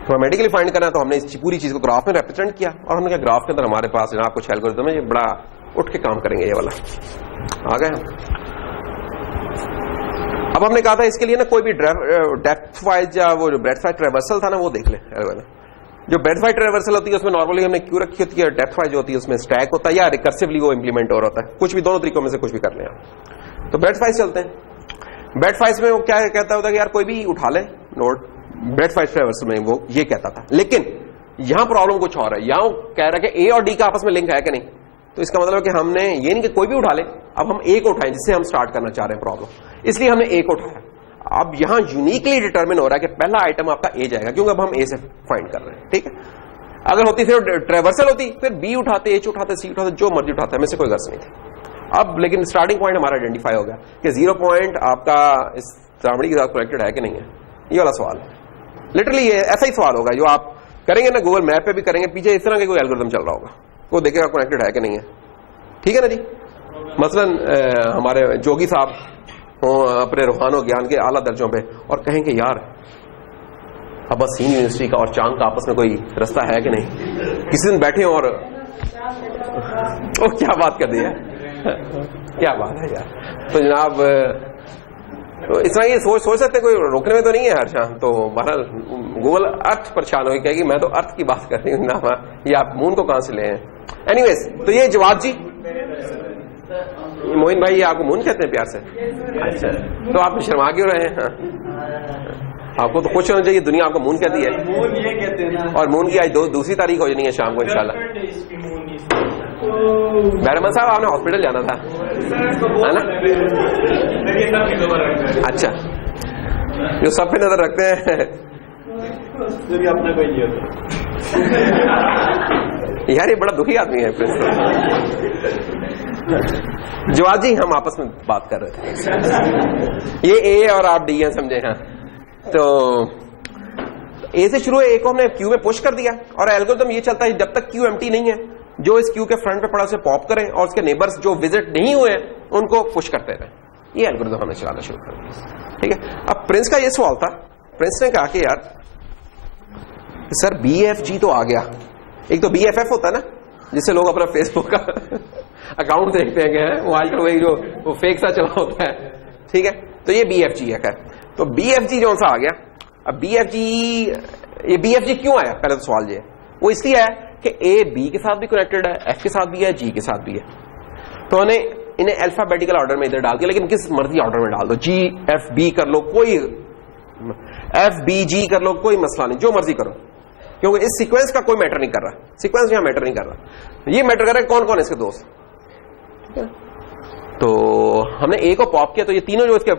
प्रोग्रामेटिकली फाइंड करना है, तो हमने इस पूरी चीज को ग्राफ में रिप्रेजेंट किया, और हमने कहा ग्राफ के अंदर हमारे पास जनाब कुछ एल्गोरिथम है, ये बड़ा उठ के काम करेंगे, ये वाला आ गए हम। अब हमने कहा था इसके लिए ना कोई भी डेप्थ वाइज या वो ब्रेडथ वाइज ट्रेवर्सल था ना, वो देख ले। जो ब्रेडथ वाइज ट्रेवर्सल होती है उसमें नॉर्मली हमने क्यों रखी होती है, डेप्थ वाइज होती है उसमें स्टैक होता है या रिकर्सिवली वो इंप्लीमेंट हो रहा है, कुछ भी, दोनों तरीकों में से कुछ भी कर लें आप। तो ब्रेडथ वाइज चलते हैं। ब्रेडथ वाइज में वो क्या कहता होता है कि यार कोई भी उठा ले नोड, ब्रेडथ वाइज ट्रेवर्सल में वो ये कहता था। लेकिन यहां प्रॉब्लम कुछ और है, यहां कह रहा है कि ए और डी का आपस में लिंक है कि नहीं। तो इसका मतलब है कि हमने ये नहीं कि कोई भी उठा ले, अब हम ए को उठाएं जिससे हम स्टार्ट करना चाह रहे हैं प्रॉब्लम, इसलिए हमने ए को उठाया। अब यहां यूनिकली डिटरमिन हो रहा है कि पहला आइटम आपका ए जाएगा, क्योंकि अब हम ए से फाइंड कर रहे हैं, ठीक है। अगर होती सिर्फ ट्रेवर्सल होती, फिर बी उठाते, एच उठाते, सी उठाते, जो मर्जी उठाते, हमें से कोई गर्ज नहीं थी। अब लेकिन स्टार्टिंग पॉइंट हमारा आइडेंटिफाई हो गया कि 0 पॉइंट आपका इस सामड़ी के साथ कनेक्टेड है कि नहीं है, ये वाला सवाल है। लिटरली ये ऐसा ही सवाल होगा जो आप करेंगे ना, गूगल मैप पे भी करेंगे, पीछे इस तरह का कोई एल्गोरिथम चल रहा होगा, वो देखेगा कनेक्टेड है कि नहीं है, ठीक है ना जी। मसलन हमारे जोगी साहब हो अपने रूहानो ज्ञान के आला दर्जों पे और कहें कि यार अब्बासीन यूनिवर्सिटी का और चांद का आपस में कोई रास्ता है कि नहीं, किसी दिन बैठे और ओ क्या बात कर दी है, क्या बात है यार। तो जनाब तो इस तरह ये सोच सकते, कोई रोकने में तो नहीं है हर शाम। तो बहरहाल गूगल अर्थ परेशान हो कहेगी मैं तो अर्थ की बात कर रही हूँ ना, ये आप मून को कहां से ले हैं। एनीवेज, तो ये जवाब जी, मोइन भाई ये आपको मून कहते हैं प्यार से, अच्छा तो आप शर्मा क्यों रहे हैं? हाँ। आपको तो खुश होना चाहिए, दुनिया आपको मून कहती है, और मून की आज दूसरी तारीख हो जानी है शाम को इंशाल्लाह। बैरमन साहब आपने हॉस्पिटल जाना था, है ना? अच्छा, जो सब पे नजर रखते हैं अपना कोई नहीं होता यार, ये बड़ा दुखी आदमी है प्रिंस। जवाब जी, हम आपस में बात कर रहे थे, ये ए और आप डी हैं, समझे? हाँ, तो ए से शुरू है, ए को हमने क्यू में पुश कर दिया और एल्गोरिथम ये चलता है जब तक क्यू एम्प्टी नहीं है, जो इस क्यू के फ्रंट पे पड़ा उसे पॉप करें और उसके नेबर्स जो विजिट नहीं हुए उनको पुश करते रहे। ये एल्गोरिथम हमने चलाना शुरू कर दिया, ठीक है? अब प्रिंस का ये सवाल था, प्रिंस ने कहा कि यार सर BFG तो आ गया, एक तो BFF होता है ना, जिससे लोग अपना फेसबुक का अकाउंट देखते हैं कि वो आजकल वही जो वो फेक सा चला होता है, ठीक है? तो ये BFG है। खैर, तो BFG जो सा आ गया। अब ये BFG क्यों आया? पहले तो सवाल ये है, वो इसलिए आया कि A B के साथ भी कनेक्टेड है, F के साथ भी है, G के साथ भी है। तो इन्हें अल्फाबेटिकल ऑर्डर में इधर डाल दिया, लेकिन किस मर्जी ऑर्डर में डाल दो, G F B कर लो, कोई F B G कर लो, कोई मसला नहीं, जो मर्जी करो, क्योंकि इस सीक्वेंस का कोई मैटर नहीं कर रहा, सीक्वेंस यहां मैटर नहीं कर रहा, ये मैटर कर रहा है कौन कौन है इसके दोस्त। तो हमने ए को पॉप किया, तो ये तीनों जो इसके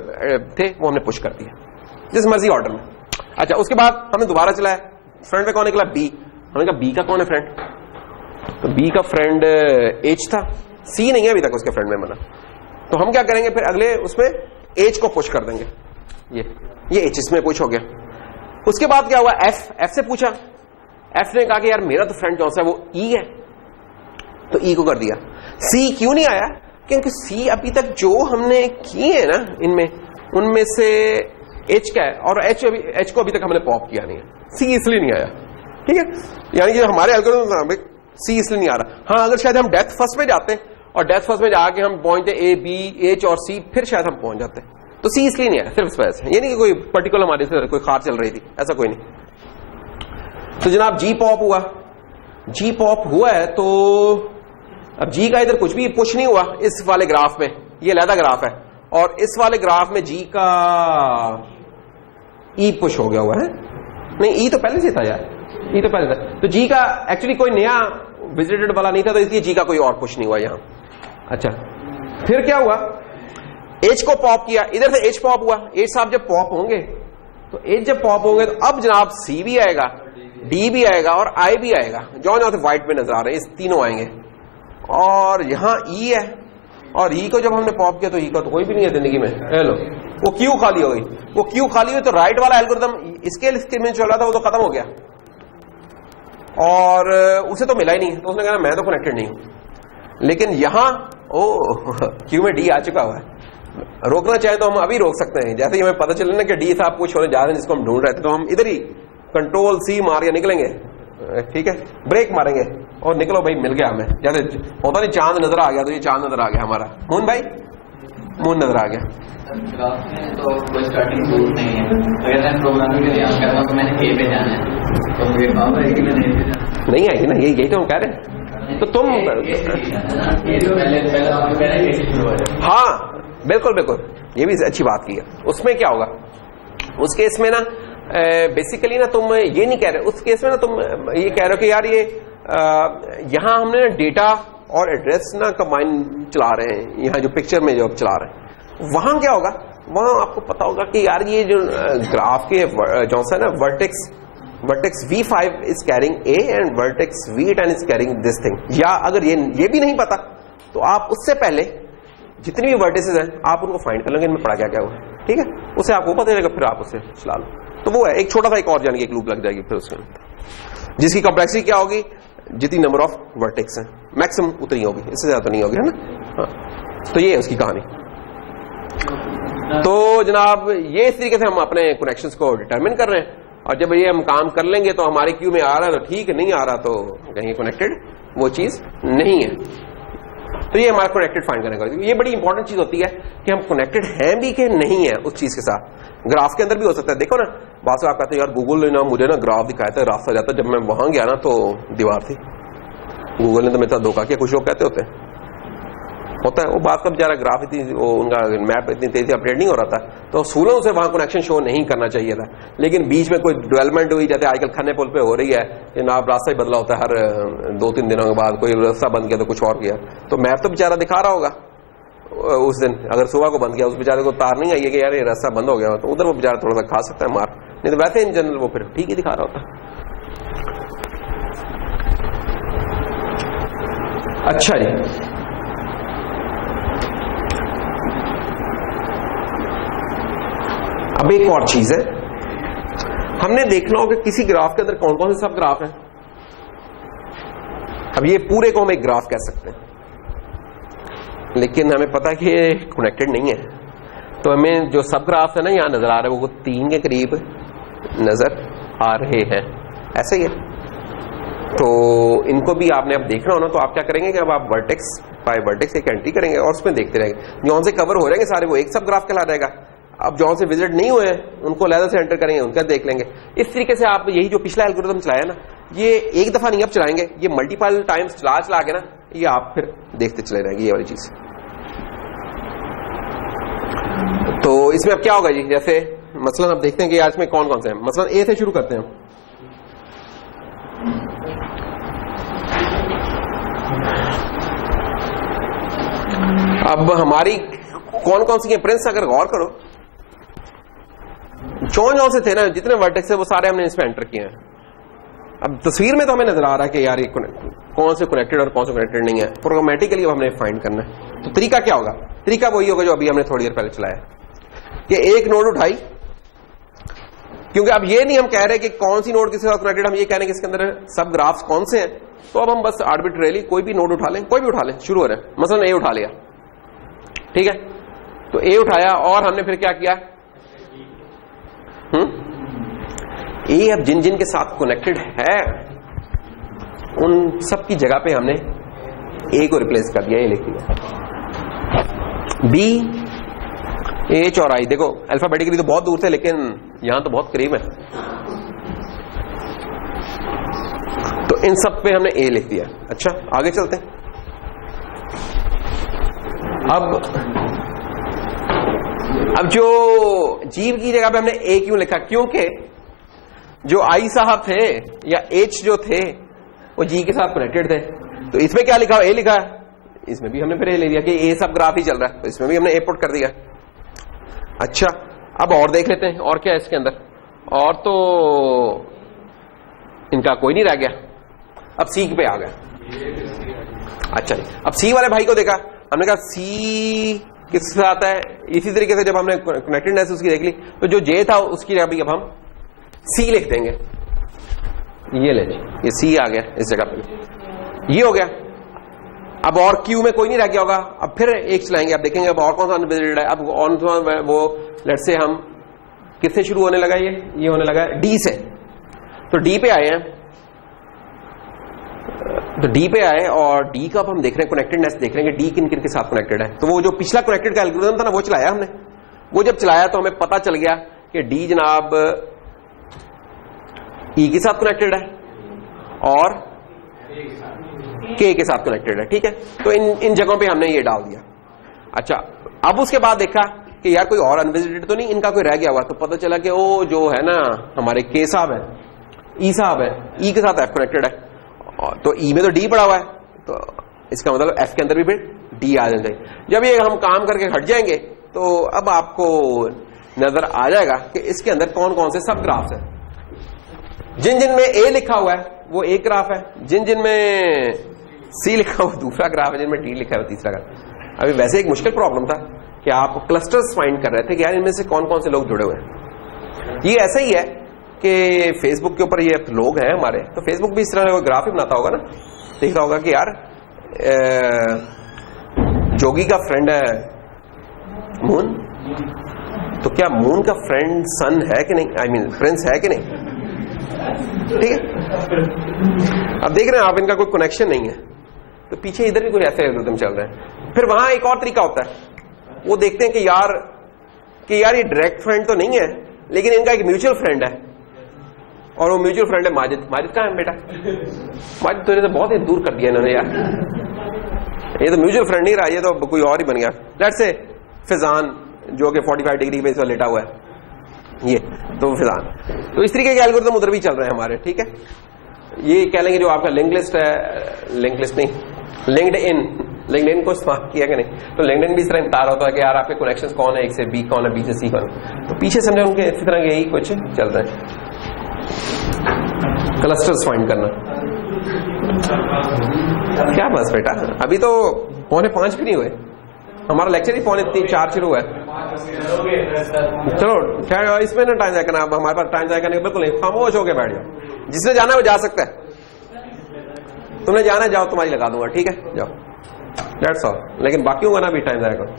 थे वो हमने पुश कर दिया जिस मर्जी ऑर्डर में। अच्छा, उसके बाद हमने दोबारा चलाया, फ्रेंड पे कौन निकला? बी। हमने कहा बी का कौन है फ्रेंड? तो बी का फ्रेंड एच था, सी नहीं है अभी तक उसके फ्रेंड में बना। तो हम क्या करेंगे फिर अगले उसमें एच को पुश कर देंगे, ये एच इसमें पुश हो गया। उसके बाद क्या हुआ? एफ से पूछा, एफ ने कहा कि यार मेरा तो फ्रेंड कौन सा है? वो ई है, तो ई को कर दिया। सी क्यों नहीं आया? क्योंकि सी अभी तक जो हमने किए हैं ना इनमें, उनमें से एच का है और एच को अभी तक हमने पॉप किया नहीं है, सी इसलिए नहीं आया, ठीक है? यानी कि हमारे एल्गोरिथम में सी इसलिए नहीं आ रहा। हाँ, अगर शायद हम डेप्थ फर्स्ट में जाते और डेप्थ फर्स्ट में जाके हम पहुंचते ए बी एच और सी, फिर शायद हम पहुंच जाते, तो सी इसलिए नहीं आया सिर्फ इस वजह से, ये नहीं कि कोई पर्टिकुलर हमारे से कोई खार चल रही थी, ऐसा कोई नहीं। तो जनाब जी पॉप हुआ, जी पॉप हुआ है, तो अब जी का इधर कुछ भी पुश नहीं हुआ इस वाले ग्राफ में, ये अलग ग्राफ है, और इस वाले ग्राफ में जी का ई पुश हो गया हुआ है। नहीं, ई तो पहले से था यार, ई तो पहले था। तो जी का एक्चुअली कोई नया विजिटेड वाला नहीं था, तो इसलिए जी का कोई और पुश नहीं हुआ यहां। अच्छा, फिर क्या हुआ? एच को पॉप किया, इधर से एच पॉप हुआ। एच साहब जब पॉप होंगे, तो एच जब पॉप होंगे तो अब जनाब सी भी आएगा, डी भी आएगा और आई भी आएगा, जो से व्हाइट में नजर आ रहे हैं, इस तीनों आएंगे। और यहां ई है, और ई को जब हमने पॉप किया तो ई का तो कोई भी नहीं है जिंदगी में, हेलो, वो क्यू खाली हो गई। वो क्यू खाली हुई तो राइट वाला एल्गोरिथम इसके में चल रहा था वो तो खत्म हो गया, और उसे तो मिला ही नहीं, तो उसने कहा मैं तो कनेक्टेड नहीं हूं। लेकिन यहां ओ क्यू में डी आ चुका हुआ है, रोकना चाहे तो हम अभी रोक सकते हैं। जैसे ही हमें पता चले ना कि डी साहब कुछ होने जा रहे हैं जिसको हम ढूंढ रहे थे, तो हम इधर ही कंट्रोल सी मार के निकलेंगे, ठीक है, ब्रेक मारेंगे और निकलो भाई, मिल गया हमें। जैसे होता नहीं चांद नजर आ गया, तो ये चांद नजर आ गया हमारा, मून भाई मून नजर आ गया। तो कोई स्टार्टिंग रूट नहीं है, अगर मैं प्रोग्रामिंग के लिए कर रहा हूं तो मैंने ए पे जाना है, तो मुझे पावर है कि मैंने ए पे जाना नहीं आएगी ना, यही तो हम कह रहे हैं। तो तुम हाँ बिल्कुल बिल्कुल, ये भी अच्छी बात की है। उसमें क्या होगा उस केस में ना, बेसिकली ना तुम ये नहीं कह रहे, उस केस में ना तुम ये कह रहे हो कि यार ये यहां हमने ना डेटा और एड्रेस ना कंबाइन चला रहे हैं, यहां जो पिक्चर में जो चला रहे हैं, वहां क्या होगा, वहां आपको पता होगा कि यार ये जो ग्राफ के जो सा ना vertex V5 is carrying A and vertex V10 is carrying this thing. या अगर ये भी नहीं पता तो आप उससे पहले जितनी भी वर्टिसेस हैं आप उनको फाइंड कर लेंगे इनमें पड़ा क्या क्या हुआ, ठीक है, उसे आपको पता चलेगा, फिर आप उसे चला लो। तो वो है एक छोटा सा एक और जाने की एक लूप लग जाएगी फिर उसमें, जिसकी कॉम्प्लेक्सिटी क्या होगी, जितनी नंबर ऑफ वर्टेक्स हैं मैक्सिमम उतनी होगी, इससे ज्यादा नहीं होगी, है ना। हाँ, तो ये है उसकी कहानी। तो जनाब ये इस तरीके से हम अपने कनेक्शंस को डिटरमिन कर रहे हैं, और जब ये हम काम कर लेंगे तो हमारे क्यू में आ रहा है तो ठीक, नहीं आ रहा तो कहीं कनेक्टेड वो चीज नहीं है। तो ये हमारा कनेक्टेड फाइंड करने का, ये बड़ी इंपॉर्टेंट चीज होती है कि हम कनेक्टेड हैं भी कि नहीं है उस चीज के साथ। ग्राफ के अंदर भी हो सकता है, देखो ना बात आप कहते हैं यार गूगल ने ना मुझे ना ग्राफ दिखाया था, रास्ता जाता, जब मैं वहां गया ना तो दीवार थी, गूगल ने तो मेरे साथ धोखा किया, कुछ लोग कहते होते हैं। होता है। वो बात का बेचारा ग्राफ इतनी वो उनका मैप इतनी तेजी अपडेट नहीं हो रहा था, तो सूलों से वहां कनेक्शन शो नहीं करना चाहिए था। लेकिन बीच में कोई डेवलपमेंट हुई, जैसे आजकल खन्ने पुल पे हो रही है कि ना रास्ता ही बदला होता है, हर 2-3 दिनों के बाद कोई रास्ता बंद किया तो कुछ और किया, तो मैप तो बेचारा दिखा रहा होगा उस दिन। अगर सुबह को बंद किया, उस बेचारे को तार नहीं आई है कि यार ये रास्ता बंद हो गया, तो उधर वो बेचारा थोड़ा सा खा सकता है मार, नहीं तो वैसे इन जनरल वो फिर ठीक ही दिखा रहा होता। अच्छा जी, अब एक और चीज है, हमने देखना होगा किसी ग्राफ के अंदर कौन कौन से सब ग्राफ हैं। अब ये पूरे को हम एक ग्राफ कह सकते हैं, लेकिन हमें पता है कि ये कनेक्टेड नहीं है, तो हमें जो सब ग्राफ है ना यहां नजर आ रहा है वो 3 के करीब नजर आ रहे हैं, ऐसे ही है। तो इनको भी आपने अब देखना हो ना, तो आप क्या करेंगे कि अब आप वर्टेक्स बाय वर्टेक्स एक एंट्री करेंगे और उसमें देखते रहेंगे। जौन से कवर हो रहेंगे सारे वो एक सब ग्राफ कहला रहेगा। अब जौन से विजिट नहीं हुए हैं उनको अलग से एंटर करेंगे, उनका देख लेंगे। इस तरीके से आप यही जो पिछला एल्गोरिथम चलाया ना, ये एक दफा नहीं अब चलाएंगे, ये मल्टीपल टाइम्स चला चला के ना ये आप फिर देखते चले रहेंगे ये वाली चीज। तो इसमें अब क्या होगा जी, जैसे मसलन अब देखते हैं कि आज में कौन कौन से हैं। मसलन ए से शुरू करते हैं। अब हमारी कौन कौन सी है प्रिंस, अगर गौर करो जौन से थे ना, जितने वर्टेक्स है वो सारे हमने इसमें एंटर किए हैं। अब तस्वीर में तो हमें नजर आ रहा है कि यार ये कौन से कनेक्टेड और कौन से कनेक्टेड नहीं है। प्रोग्रामेटिकली हमने फाइंड करना है। तो तरीका क्या होगा? तरीका वही होगा जो अभी हमने थोड़ी देर पहले चलाया कि एक नोड उठाई, क्योंकि अब ये नहीं हम कह रहे कि कौन सी नोड किसके साथ कनेक्टेड, हम ये कह रहे हैं कि इसके अंदर सब ग्राफ्स कौन से हैं। तो अब हम बस आर्बिट्रेरली कोई भी नोड उठा लें, कोई भी उठा लें, शुरू हो रहे हैं। मसलन ए उठा लिया, ठीक है, तो ए उठाया और हमने फिर क्या किया, ए अब जिन जिन के साथ कनेक्टेड है उन सब की जगह पे हमने ए को रिप्लेस कर दिया, ए लिख दिया। बी, एच और आई, देखो अल्फाबेटिकली तो बहुत दूर थे लेकिन यहां तो बहुत करीब है, तो इन सब पे हमने ए लिख दिया। अच्छा आगे चलते हैं। अब जो जीव की जगह पे हमने ए क्यों लिखा, क्योंकि जो आई साहब थे या एच जो थे वो जी के साथ कनेक्टेड थे। तो इसमें क्या लिखा, ए लिखा है, इसमें भी हमने फिर ए ले लिया कि ए सब ग्राफ ही चल रहा है, तो इसमें भी हमने ए पुट कर दिया। अच्छा अब और देख लेते हैं और क्या है इसके अंदर, और तो इनका कोई नहीं रह गया। अब सी पे आ गया। अच्छा अब सी वाले भाई को देखा, हमने कहा सी किसके साथ है, इसी तरीके से जब हमने कनेक्टेडनेस उसकी देख ली तो जो जे था उसकी जगह भी अब हम सी लिख देंगे। ये ले, ये सी आ गया इस जगह पे, ये हो गया। अब और क्यू में कोई नहीं रह गया होगा। अब फिर एक चलाएंगे, अब देखेंगे अब और कौन सा अनविजिटेड है। अब ऑन वो लेट से हम किससे शुरू होने लगा, ये होने लगा डी से, तो डी पे आए हैं, तो डी पे आए और डी का अब हम देख रहे हैं कनेक्टेडनेस, देख रहे हैं कि डी किन किन के साथ कनेक्टेड है। तो वो जो पिछला कनेक्टेड का एल्गोरिथम था ना वो चलाया हमने, वो जब चलाया तो हमें पता चल गया कि डी जनाब ई के साथ कनेक्टेड है और के साथ कनेक्टेड है, ठीक है। तो इन जगहों पे हमने ये डाल दिया। अच्छा अब उसके बाद देखा कि यार कोई और अनविजिटेड तो नहीं, इनका कोई रह गया हुआ, तो पता चला कि वो जो है ना हमारे के साहब है, ई साहब है, ई के साथ एफ कनेक्टेड है, तो ई में तो डी पड़ा हुआ है, तो इसका मतलब एफ के अंदर भी फिर डी आ जाना चाहिए। जब ये हम काम करके हट जाएंगे तो अब आपको नजर आ जाएगा कि इसके अंदर कौन कौन से सब ग्राफ्स हैं। जिन जिन में ए लिखा हुआ है वो एक ग्राफ है, जिन जिन में सी लिखा हुआ दूसरा ग्राफ है, जिनमें डी लिखा हुआ तीसरा ग्राफ। अभी वैसे एक मुश्किल प्रॉब्लम था कि आप क्लस्टर्स फाइंड कर रहे थे कि यार इनमें से कौन कौन से लोग जुड़े हुए हैं। ये ऐसा ही है कि फेसबुक के ऊपर ये लोग हैं हमारे, तो फेसबुक भी इस तरह का ग्राफ ही बनाता होगा ना, देख रहा होगा कि यार जोगी का फ्रेंड है मून, तो क्या मून का फ्रेंड सन है कि नहीं, आई मीन प्रिंस है कि नहीं, ठीक है। अब देख रहे हैं आप इनका कोई कनेक्शन नहीं है, तो पीछे इधर भी कोई ऐसे एल्गोरिथम चल रहे हैं। फिर वहां एक और तरीका होता है, वो देखते हैं कि यार ये डायरेक्ट फ्रेंड तो नहीं है लेकिन इनका एक म्यूचुअल फ्रेंड है, और वो म्यूचुअल फ्रेंड है माजिद। माजिद कहाँ है बेटा? माजिद तो बहुत ही दूर कर दिया इन्होंने यार, ये तो म्यूचुअल फ्रेंड नहीं रहा, ये तो कोई और ही बन गया। लेट्स से फिजान जो कि 45 डिग्री पे इस वक्त लेटा हुआ है, ये तो फिजान। तो इस तरीके के एल्गोरिथम उधर भी चल रहे हैं हमारे, ठीक है। ये कह लेंगे जो आपका लिंक लिस्ट है, लिंक लिस्ट नहीं, लिंक्डइन को इस्तेमाल किया कि नहीं, तो लिंक्डइन भी इस तरह बता रहा होता है कि यार आपके कनेक्शंस कौन है, एक से बी कौन है, बी से सी कौन है। तो पीछे समझे उनके इसी तरह यही कुछ चल रहा है, क्लस्टर्स फाइंड करना। क्या बस बेटा, अभी तो 4:45 भी नहीं हुए, हमारा लेक्चर ही 3:45 शुरू हुआ है। चलो इसमें ना टाइम जाया करना, हमारे पास टाइम जाया करने का बिल्कुल नहीं, खामोश होकर बैठ जाओ। जिसने जाना है वो जा सकता है, तुमने जाना है जाओ, तुम्हारी लगा दूंगा, ठीक है जाओ, दैट्स ऑल। लेकिन बाकियों का ना भी टाइम जाया करो।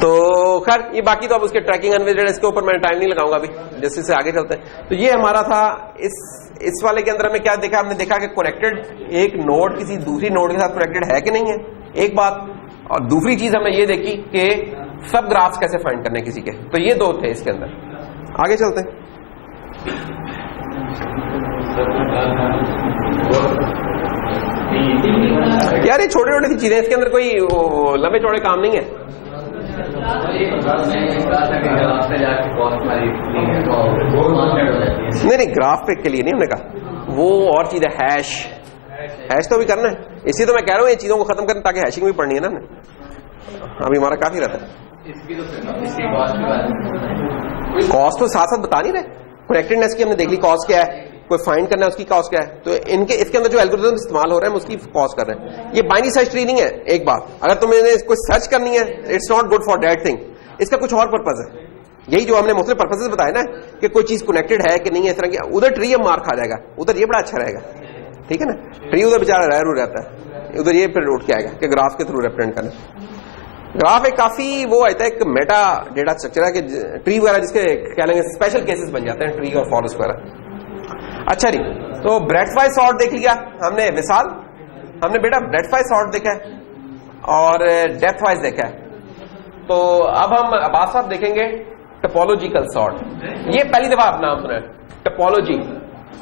तो खैर ये बाकी तो अब उसके ट्रैकिंग अनविजिटेड, इसके ऊपर मैं टाइम नहीं लगाऊंगा अभी, जैसे से आगे चलते हैं। तो ये हमारा था इस वाले के अंदर हमें क्या देखा, हमने देखा कि कनेक्टेड एक नोड किसी दूसरी नोड के साथ कनेक्टेड है कि नहीं है, एक बात। और दूसरी चीज हमने ये देखी कि सब ग्राफ्स कैसे फाइंड करने किसी के, तो ये दो थे इसके अंदर। आगे चलते हैं। यार ये छोटे छोटे सी चीजें, इसके अंदर कोई लंबे चौड़े काम नहीं है। नहीं ग्राफ पे के लिए नहीं हमने कहा, वो और चीज है, हैश तो भी करना है। इसी तो मैं कह रहा हूँ ये चीजों को खत्म करना, ताकि हैशिंग भी पढ़नी है ना हमें, अभी हमारा काफी रहता है। कॉस्ट तो साथ साथ बता नहीं रहे, कनेक्टेडनेस की हमने देख ली कॉस्ट क्या है, कोई फाइंड करना है उसकी कॉस्ट क्या है। तो इनके इसके अंदर जो एल्गोरिथम इस्तेमाल हो रहे हैं उसकी कॉस्ट कर रहे हैं। ये बाइनरी सर्च ट्री नहीं है। एक बात, अगर तुम्हें कोई सर्च करनी है, it's not good for that thing, इसका कुछ और पर्पज है। यही जो हमने मुख्तलिफ पर्पसेस बताए ना, कि कोई चीज कनेक्टेड है कि नहीं है, इस तरह की, उधर ट्री अब मार खा जाएगा, उधर ये बड़ा अच्छा रहेगा, ठीक है ना। ट्री उधर बेचारा रहता है, उधर ये फिर उठ के आएगा कि ग्राफ के थ्रू रिप्रेजेंट करना। ग्राफ एक काफी वो आता है, एक मेटा डेटा स्ट्रक्चर है कि ट्री वगैरह जिसके कह लेंगे स्पेशल केसेस बन जाते हैं, ट्री और फॉरेस्ट वगैरह। अच्छा जी, तो ब्रेड्थ वाइज सॉर्ट देख लिया हमने, मिसाल हमने बेटा ब्रेड्थ वाइज सॉर्ट देखा है और डेप्थ वाइज देखा है। तो अब हम अब्बास साहब देखेंगे टोपोलॉजिकल सॉर्ट। ये पहली दफा आप नाम सुना है, टोपोलॉजी।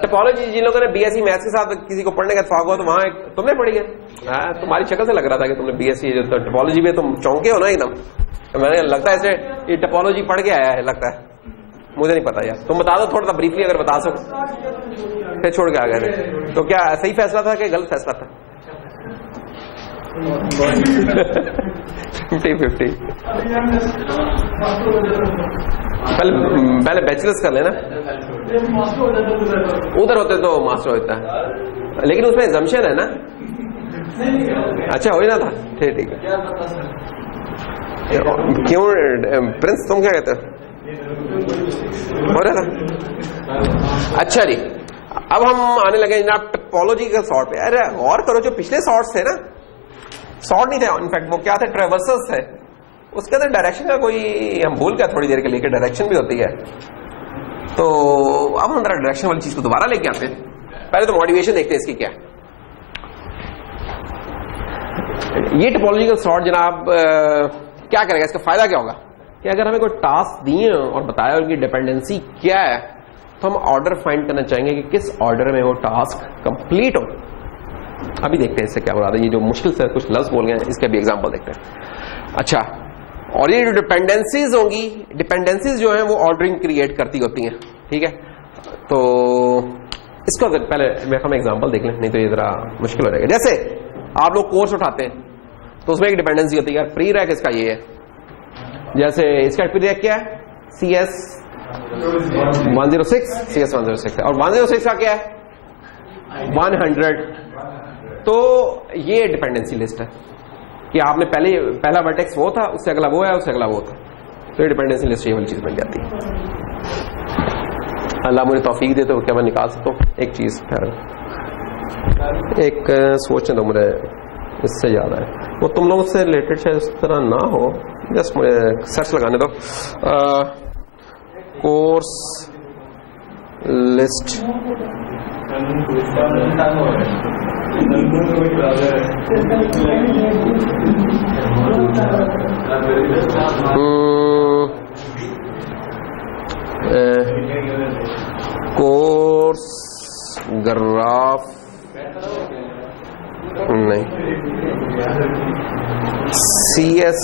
टोपोलॉजी जिन लोगों ने बीएससी मैथ्स के साथ किसी को पढ़ने का इत्तेफाक हुआ तो वहां तुमने पढ़ी है। तुम्हारी शक्ल से लग रहा था कि तुमने बीएससी टोपोलॉजी में तुम चौंके हो ना एकदम। तो मैंने लगता है इसे ये टोपोलॉजी पढ़ के आया है लगता है, मुझे नहीं पता यार, तुम बता दो थोड़ा सा ब्रीफली अगर बता सको। फिर छोड़ के आ गए थे, तो क्या सही फैसला था कि गलत फैसला था? 50-50। पहले बैचलर्स कर लेना, उधर होते तो मास्टर होता है, लेकिन उसमें एग्जम्पशन है ना। अच्छा हो ही ना था, ठीक है। क्यों प्रिंस तुम क्या कहते हो? हो रहा था। अच्छा जी, अब हम आने लगे जनाब टोपोलॉजिकल सॉर्ट पे। अरे गौर करो, जो पिछले सॉर्ट्स थे ना, सॉर्ट नहीं थे इनफैक्ट, वो क्या थे, ट्रेवर्सल्स थे। उसके अंदर डायरेक्शन का कोई, हम भूल गए थोड़ी देर के लिए कि डायरेक्शन भी होती है। तो अब हम डायरेक्शन वाली चीज को दोबारा लेके आते हैं। पहले तो मोटिवेशन देखते हैं इसकी क्या है। ये टोपोलॉजिकल सॉर्ट जनाब क्या करेगा, इसका फायदा क्या होगा कि अगर हमें कोई टास्क दिए और बताया उनकी डिपेंडेंसी क्या है, तो हम ऑर्डर फाइंड करना चाहेंगे कि किस ऑर्डर में वो टास्क कंप्लीट हो। अभी देखते हैं इससे क्या मुराद है। ये जो मुश्किल से कुछ लफ्ज बोल गए हैं, इसके भी एग्जांपल देखते हैं। अच्छा, और ये जो डिपेंडेंसीज होंगी, डिपेंडेंसीज जो हैं वो ऑर्डरिंग क्रिएट करती होती हैं, ठीक है। तो इसको पहले हम एग्जांपल देख लें, नहीं तो ये जरा मुश्किल हो जाएगा। जैसे आप लोग कोर्स उठाते हैं तो उसमें एक डिपेंडेंसी होती है, यार प्री रैक इसका ये है। जैसे इसका प्री रैक क्या है, CS 106, CS 106 है, और 106 का क्या है 100। तो ये डिपेंडेंसी लिस्ट है कि आपने पहला वर्टेक्स वो था, उससे अगला वो है, उससे अगला वो था। तो ये डिपेंडेंसी लिस्ट ये वाली चीज बन जाती है। अल्लाह मुझे तौफीक दे तो क्या मैं निकाल सकता हूँ एक चीज, एक सोचने दो मुझे, इससे याद आया, वो तुम लोगों से रिलेटेड शायद इस तरह ना हो, जस्ट मुझे सर्च लगाने दो। कोर्स लिस्ट कोर्स ग्राफ नहीं, CS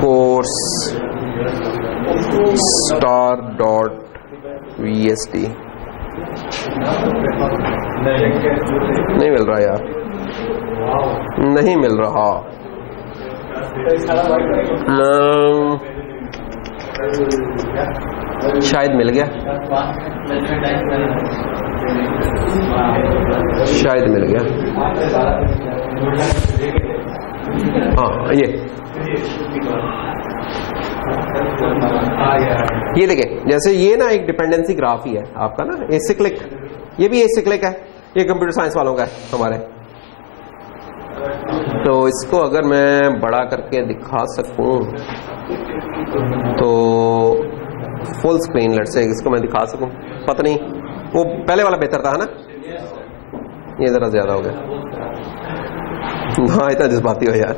कोर्स star.vst नहीं मिल रहा यार, नहीं मिल रहा। शायद मिल गया, शायद मिल गया। हाँ ये देखिए, जैसे ये ना एक डिपेंडेंसी ग्राफ ही है आपका ना, एसिक्लिक, ये भी एसिक्लिक है, ये कंप्यूटर साइंस वालों का है हमारे। तो इसको अगर मैं बड़ा करके दिखा सकूं तो फुल स्क्रीन लेट से इसको मैं दिखा सकूं, पता नहीं वो पहले वाला बेहतर था ना, ये जरा ज्यादा हो गया। हाँ इतना जज्बाती हो यार।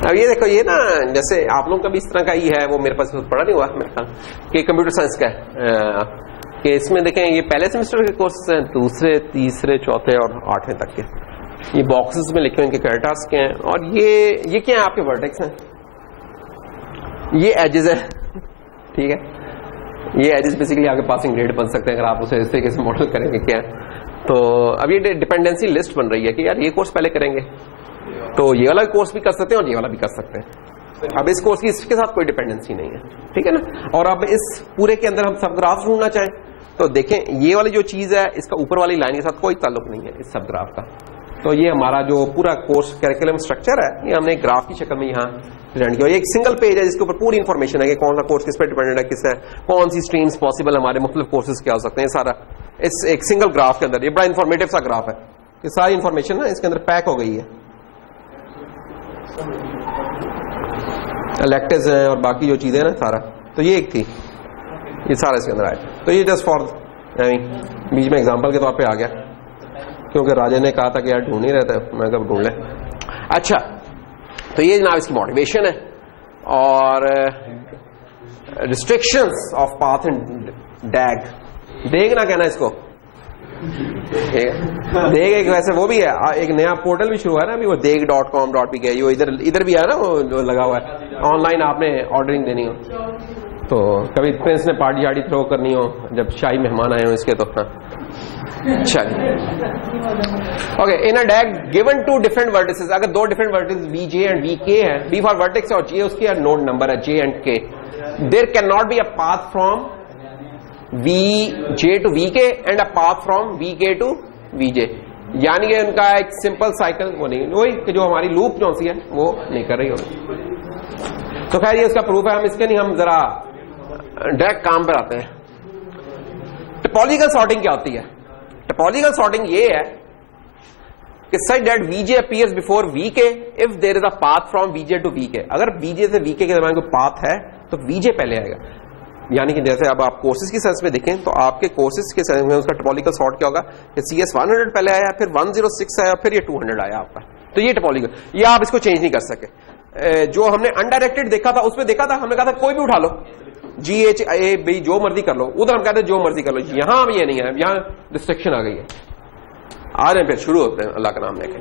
अब ये देखो, ये ना जैसे आप लोगों का भी इस तरह का ही है, वो मेरे पास पढ़ा नहीं हुआ मेरे ख्याल कि कंप्यूटर साइंस का है कि इसमें देखें ये पहले सेमेस्टर के कोर्सेज हैं, दूसरे तीसरे चौथे और 8वें तक के, ये बॉक्सेस में लिखे हुए इनके कैरेक्टर्स के हैं। और ये क्या है, आपके वर्टेक्स हैं, ये एजेस है, ठीक है। ये एजेस बेसिकली आपके पासिंग ग्रेड बन सकते हैं अगर आप उसे इस तरीके से मॉडल करेंगे क्या। तो अब ये डिपेंडेंसी लिस्ट बन रही है कि यार ये कोर्स पहले करेंगे तो ये वाला कोर्स भी कर सकते हैं और ये वाला भी कर सकते हैं। अब इस कोर्स की इसके साथ कोई डिपेंडेंसी नहीं है, ठीक है ना। और अब इस पूरे के अंदर हम सब ग्राफ ढूंढना चाहें तो देखें, ये वाली जो चीज है इसका ऊपर वाली लाइन के साथ कोई ताल्लुक नहीं है इस सब ग्राफ का। तो ये हमारा जो पूरा कोर्स कैरिकुलम स्ट्रक्चर है, ये हमने एक ग्राफ की शक्ल में यहाँ प्रेजेंट किया। ये एक सिंगल पेज है जिसके ऊपर पूरी इंफॉर्मेशन है कि कौन सा कोर्स किस पे डिपेंडेंट है, किस है, कौन सी स्ट्रीम्स पॉसिबल, हमारे मुख्तलिफ कोर्सेज क्या हो सकते हैं, सारा इस एक सिंगल ग्राफ के अंदर। ये बड़ा इंफॉर्मेटिव सा ग्राफ है, ये सारी इंफॉर्मेशन ना इसके अंदर पैक हो गई है। इलेक्टिव्स हैं और बाकी जो चीजें ना सारा, तो ये एक थी, ये सारा इसके अंदर आया। तो ये जस्ट फॉर बीच में एग्जांपल के तौर पे आ गया, क्योंकि राजा ने कहा था कि यार ढूंढ ही रहता है, मैं कब ढूंढ ले। अच्छा, तो ये जनाब इसकी मोटिवेशन है और रिस्ट्रिक्शंस ऑफ पाथ एंड डैग, देग ना कहना इसको, देग एक वैसे वो भी है, एक नया पोर्टल भी शुरू है ना अभी, वो deg.com.pk, वो इधर भी है ना, वो लगा हुआ है, ऑनलाइन आपने ऑर्डरिंग देनी हो तो कभी प्रिंस ने पार्टी शार्टी थ्रो करनी हो, जब शाही मेहमान आए हो इसके, तो हाँ चलिए। Okay, in a DAG given two different vertices, अगर दो different vertices Vj and Vk है, B फॉर वर्टेक्स और J उसकी नोड नंबर है J and K, there can not be a path from Vj to Vk and a path from Vk to Vj, यानी कि उनका एक simple cycle वो नहीं, वही कि जो हमारी लूप जो सी है वो नहीं कर रही होगी। तो खैर ये उसका प्रूफ है, हम इसके नहीं, हम जरा डायरेक्ट काम पर आते हैं। टोपोलॉजिकल सॉर्टिंग क्या होती है? टोपोलॉजिकल सॉर्टिंग ये है कि such that Vj appears before Vk if there is a path from Vj to Vk, अगर Vj से Vk के दरमियान कोई पाथ है तो Vj पहले आएगा। यानी कि जैसे अब आप कोर्सेज की सेंस में देखें तो आपके कोर्सेज के सेंस में उसका टोपोलॉजिकल सॉर्ट क्या होगा कि CS 100 पहले आया, फिर 106 आया, फिर ये 200 आया आपका, तो ये टोपोलॉजिकल, ये आप इसको चेंज नहीं कर सके। जो हमने अनडायरेक्टेड देखा था उसमें देखा था, हमने कहा था कोई भी उठा लो, GHAB जो मर्जी कर लो, उधर हम कहते हैं जो मर्जी कर लो, यहां अब ये नहीं है, यहां रिस्ट्रिक्शन आ गई है। आ रहे हैं, फिर शुरू होते हैं, अल्लाह का नाम लेके।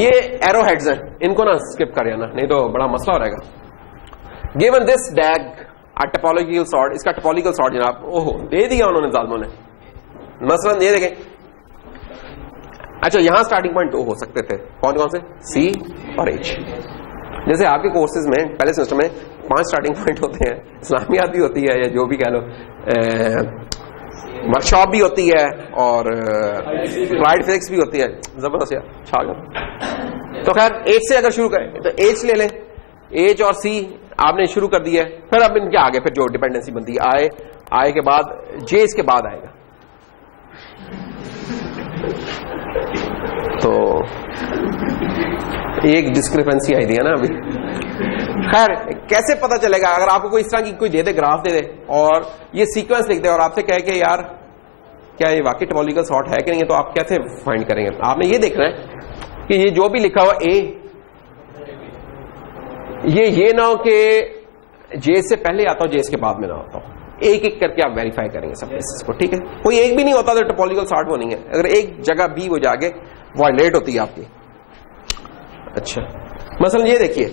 ये एरो हेड्स हैं, इनको ना स्किप कर जाना, नहीं तो बड़ा मसला हो रहेगा। Given this डैग a topological sort, इसका टोपोलॉजिकल सॉर्ट जनाब ओहो दे दिया उन्होंने जालिमों ने, मसलन ये देखें। अच्छा, यहां स्टार्टिंग पॉइंट दो हो सकते थे, कौन कौन से? C और H। जैसे आपके कोर्सेज में पहले सेमेस्टर में 5 स्टार्टिंग पॉइंट होते हैं, इस्लामियात भी होती है या जो भी कह लो, वर्कशॉप भी होती है और अप्लाइड फिजिक्स भी होती है, जबरदस्त यार छा गया। तो खैर H से अगर शुरू करें तो H ले लें, H और C आपने शुरू कर दिया है, फिर अब इनके आगे फिर जो डिपेंडेंसी बनती है आए के बाद J इसके बाद आएगा। तो एक डिस्क्रिपेंसी आई थी है ना अभी। खैर कैसे पता चलेगा? अगर आपको कोई इस तरह की कोई दे दे, ग्राफ दे दे और ये सीक्वेंस लिख दे और आपसे कहे कि यार क्या ये वाकई टोपोलॉजिकल सॉर्ट है कि नहीं है, तो आप कैसे फाइंड करेंगे? आपने ये देखना है कि ये जो भी लिखा हुआ A, ये ना हो कि J से पहले आता हो, J के बाद में ना आता हो। एक एक करके आप वेरीफाई करेंगे सब केसेस को, ठीक है। कोई एक भी नहीं होता तो टोपोलॉजिकल सॉर्ट वो नहीं है, अगर एक जगह भी वो जाके वायलेट होती है आपकी। अच्छा, मसलन ये देखिए,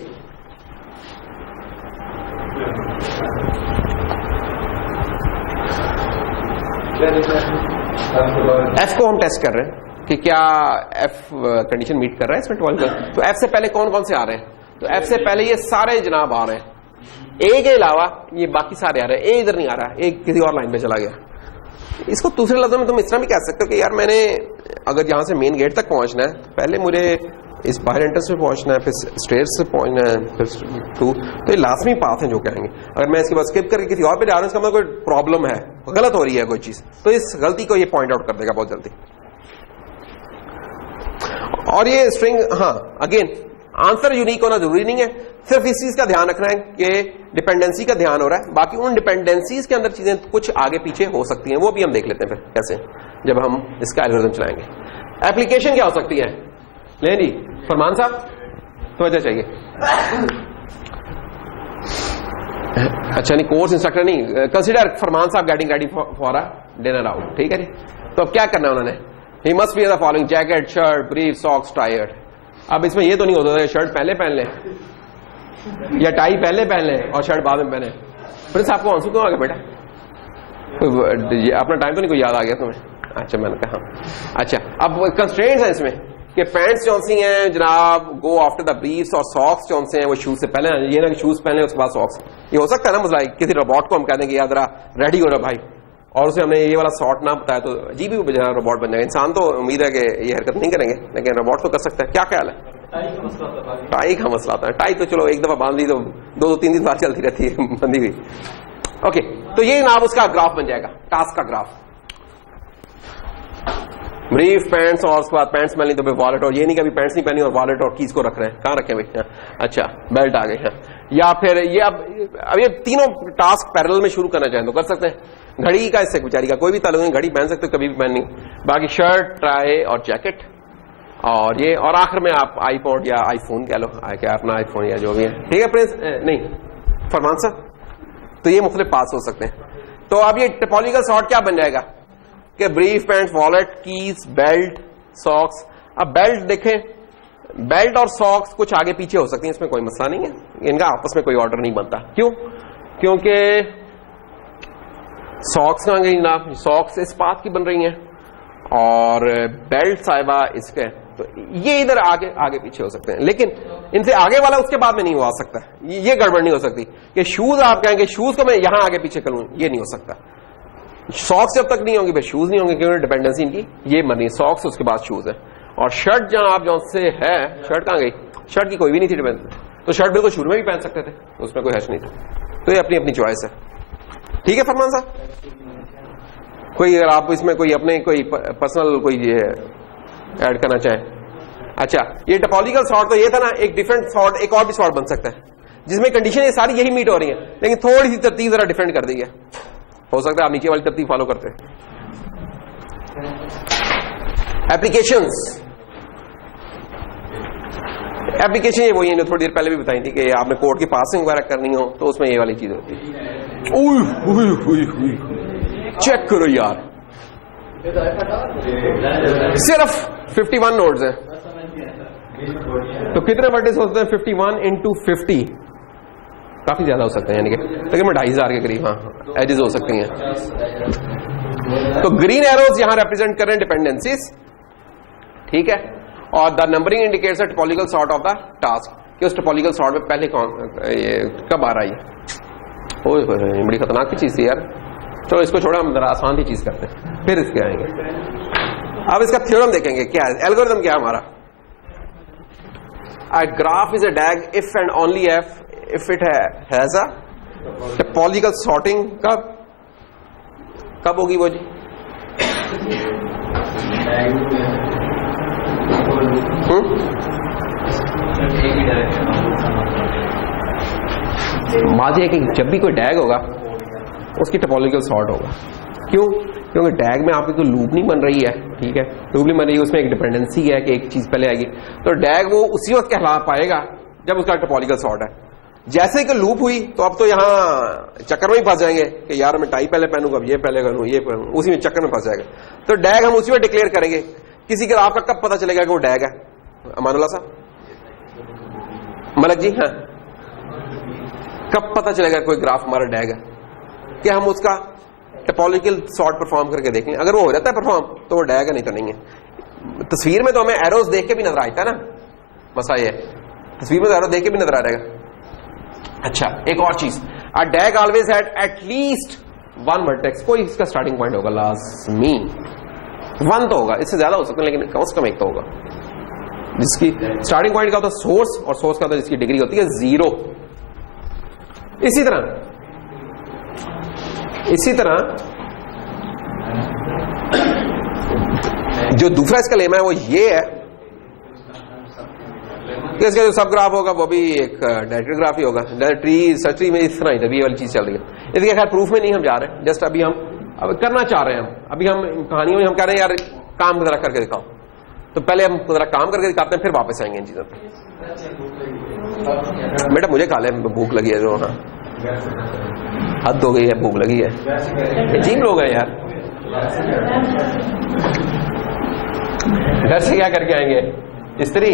एफ को हम टेस्ट कर रहे हैं कि क्या एफ कंडीशन मीट कर रहा है इसमें टोपोलॉजिकल। तो एफ से पहले कौन कौन से आ रहे हैं, तो एफ से पहले ये सारे जनाब आ रहे हैं, ए के अलावा ये बाकी सारे आ रहे हैं। ए इधर नहीं आ रहा, ए किसी और लाइन पे चला गया। इसको दूसरे लफ्जों में तुम इस तरह भी कह सकते हो कि यार मैंने अगर यहां से मेन गेट तक पहुंचना है, पहले मुझे इस बाहर एंट्रेंस पे पहुंचना है, फिर स्टेयर्स से पहुंचना है, फिर टू, तो ये लाजमी पाथ है जो कहेंगे। अगर मैं इसके बाद स्किप करके किसी और पे जा रहा हूं, इसका मतलब कोई प्रॉब्लम है, गलत हो रही है कोई चीज, तो इस गलती को ये पॉइंट आउट कर देगा बहुत जल्दी। और ये स्ट्रिंग, हाँ अगेन आंसर यूनिक होना जरूरी नहीं है, सिर्फ इस चीज का ध्यान रखना है कि डिपेंडेंसी का ध्यान हो रहा है, बाकी उन डिपेंडेंसीज के अंदर चीजें कुछ आगे पीछे हो सकती हैं, वो भी हम देख लेते हैं फिर कैसे, जब हम इसका एल्गोरिथम चलाएंगे। एप्लीकेशन क्या हो सकती है, ले जी फरमान साहब तो वजह चाहिए। अच्छा नहीं, कोर्स इंस्ट्रक्टर नहीं, कंसीडर फरमान साहब getting ready for a dinner out, ठीक है जी। तो अब क्या करना है उन्होंने, he must be the following jacket, shirt, brief, socks, tie. अब इसमें ये तो नहीं होता शर्ट पहले पहन ले या टाई पहले पहन ले और शर्ट बाद में पहने। प्रिंस आपको आंसू क्यों आ गया बेटा, अपना टाइम तो नहीं कोई याद आ गया तुम्हें? अच्छा मैंने कहा अच्छा। अब कंस्ट्रेंट्स हैं इसमें कि पैंट्स कौन सी हैं जनाब, गो आफ्टर द ब्रीफ्स, और सॉक्स कौन से हैं वो शूज से पहले, ये ना कि शूज पहले उसके बाद सॉक्स। ये हो सकता है ना, मतलब किसी रोबोट को हम कह दें कि यार जरा रेडी हो रहा भाई, और उसे हमने ये वाला सॉर्ट ना बताया तो अजीब ही बेचारा रोबोट बन जाएगा। इंसान तो उम्मीद है कि ये हरकत नहीं करेंगे, लेकिन रोबोट तो कर सकता है। क्या ख्याल है? टाई का मसला आता है, टाई तो चलो एक दफा बांध ली तो दो तीन दिन बाद चलती रहती है बंधी हुई। ओके, तो ये नाम उसका ग्राफ बन जाएगा, टास्क का ग्राफ। ब्रीफ, पैंट्स, और उसके बाद पैंट्स पहनी तो वॉलेट, और ये नहीं कभी पैंट्स नहीं पहनी और वॉलेट और कीज को रख रहे हैं, कहां रखे भाई? अच्छा बेल्ट आ गए। या फिर ये अब ये तीनों टास्क पैरेलल में शुरू करना चाहें तो कर सकते हैं। घड़ी का इससे बेचारी का कोई भी ताल्लुक नहीं, घड़ी पहन सकते हो कभी भी पहननी, बाकी शर्ट, टाई और जैकेट, और ये, और आखिर में आप आईपॉड या आईफोन कह लो, क्या अपना आईफोन या जो भी है, ठीक है प्रिंस? नहीं फरमान साहब, तो ये मुख्तलिफ पास हो सकते हैं। तो अब ये टोपोलॉजिकल सॉर्ट क्या बन जाएगा कि brief, pants, wallet, keys, belt, socks. अब बेल्ट देखें, बेल्ट और सॉक्स कुछ आगे पीछे हो सकती हैं, इसमें कोई मसला नहीं है, इनका आपस में कोई ऑर्डर नहीं बनता। क्यों? क्योंकि सॉक्स कहां गई जनाब, सॉक्स इस पाथ की बन रही हैं और बेल्ट साहिबा इसके, तो ये इधर आगे आगे पीछे हो सकते हैं, लेकिन इनसे आगे वाला उसके बाद में नहीं हो सकता। ये गड़बड़ नहीं हो सकती कि शूज आप कहेंगे शूज को मैं यहां आगे पीछे करूं, ये नहीं हो सकता। सॉक्स जब तक नहीं होंगे फिर शूज नहीं होंगे, क्योंकि डिपेंडेंसी इनकी ये मरनी, सॉक्स उसके बाद शूज है। और शर्ट जहां आप जो से है, शर्ट कहां गई? शर्ट की कोई भी नहीं थी डिपेंडेंसी, तो शर्ट बिल्कुल शुरू में भी पहन सकते थे, उसमें कोई हर्ज नहीं था। तो ये अपनी अपनी चॉइस है, ठीक है फरमान साहब? कोई अगर आप इसमें कोई अपने कोई पर्सनल कोई ऐड करना चाहें। अच्छा, ये टोपोलॉजिकल सॉर्ट तो ये था ना, एक डिफरेंट सॉर्ट, एक और भी सॉर्ट बन सकता है जिसमें कंडीशन ये सारी यही मीट हो रही है, लेकिन थोड़ी सी तरतीब जरा डिफरेंट कर दी है। हो सकता है आप नीचे वाली तरतीब फॉलो करते हैं। एप्लीकेशंस, एप्लीकेशन ये वही है जो थोड़ी देर पहले भी बताई थी कि आपने कोड की पासिंग वगैरह करनी हो तो उसमें ये वाली चीज होती है। चेक करो यार, सिर्फ 51 नोड्स हैं, तो कितने वर्टिस होते हैं? 51 इंटू 50, काफी ज्यादा हो सकते हैं, यानी कि तकरीबन 2500 के करीब हाँ एजेस हो सकती हैं। तो ग्रीन एरोज यहां रिप्रेजेंट कर रहे हैं डिपेंडेंसीज, ठीक है, और the numbering indicates the topological sort of the task, कि उस टोपोलॉजिकल सॉर्ट में पहले कब आ रहा है। ये बड़ी खतरनाक की चीज थी यार, तो इसको छोड़ा, हम जरा आसान ही चीज करते हैं, फिर इसके आएंगे। अब इसका थ्योरम देखेंगे क्या है, एल्गोरिथम क्या है हमारा। A graph is a DAG if and only if it has a topological sorting। कब होगी वो जी? बात यह है कि जब भी कोई डैग होगा उसकी टोपोलॉजिकल सॉर्ट होगा। क्यों? क्योंकि टैग में आपकी कोई लूप नहीं बन रही है, ठीक है, लूप नहीं बन रही है, उसमें एक डिपेंडेंसी है कि एक चीज पहले आएगी, तो डैग वो उसी वक्त कहला पाएगा जब उसका टोपोलॉजिकल सॉर्ट है। जैसे ही कोई लूप हुई तो अब तो यहां चक्कर में ही फंस जाएंगे कि यार मैं टाई पहले पहनूंगा, अब ये पहले करूं, ये पहनूं, उसी में चक्कर में फंस जाएगा। तो डैग हम उसी में डिक्लेयर करेंगे। किसी के आपका कब पता चलेगा कि वो डैग है? अमानुल्लाह साहब, मलक जी, हाँ, कब पता चलेगा कोई ग्राफ हमारा डैग है? कि हम उसका टोपोलॉजिकल सॉर्ट परफॉर्म करके देख लें। अगर वो हो जाता है परफॉर्म तो वो डैग है, नहीं तो नहीं है। तस्वीर में तो हमें एरोज देख के भी नजर आता है ना, मसा ये तस्वीर में एरो देख के भी नजर आ जाएगा। अच्छा, एक और चीज, a DAG always had at least one vertex. कोई इसका स्टार्टिंग पॉइंट होगा लाजमी, वन तो होगा, इससे ज्यादा हो सकता है लेकिन कम से कम एक तो होगा, जिसकी स्टार्टिंग पॉइंट का होता है सोर्स, और सोर्स का होता है जिसकी डिग्री होती है 0। इसी तरह जो दूसरा इसका लेमा है वो ये है कि इसका जो सब ग्राफ होगा वो भी एक डायरेक्टरी ग्राफ ही होगा। डायरेक्टरी सर्च ट्री में इस तरह ही तभी ये वाली चीज चल रही है। इसके खैर प्रूफ में नहीं हम जा रहे हैं, जस्ट अभी हम अब करना चाह रहे हैं। अभी हम कहानियों में हम कह रहे हैं यार काम जरा करके दिखाओ, तो पहले हम जरा काम करके दिखाते हैं, फिर वापस आएंगे इन चीजों पर। बेटा मुझे खा ले, भूख लगी है जो, हाँ हद हो गई है, भूख लगी है। अजीब लोग हैं यार, घर से क्या करके आएंगे? इस्त्री।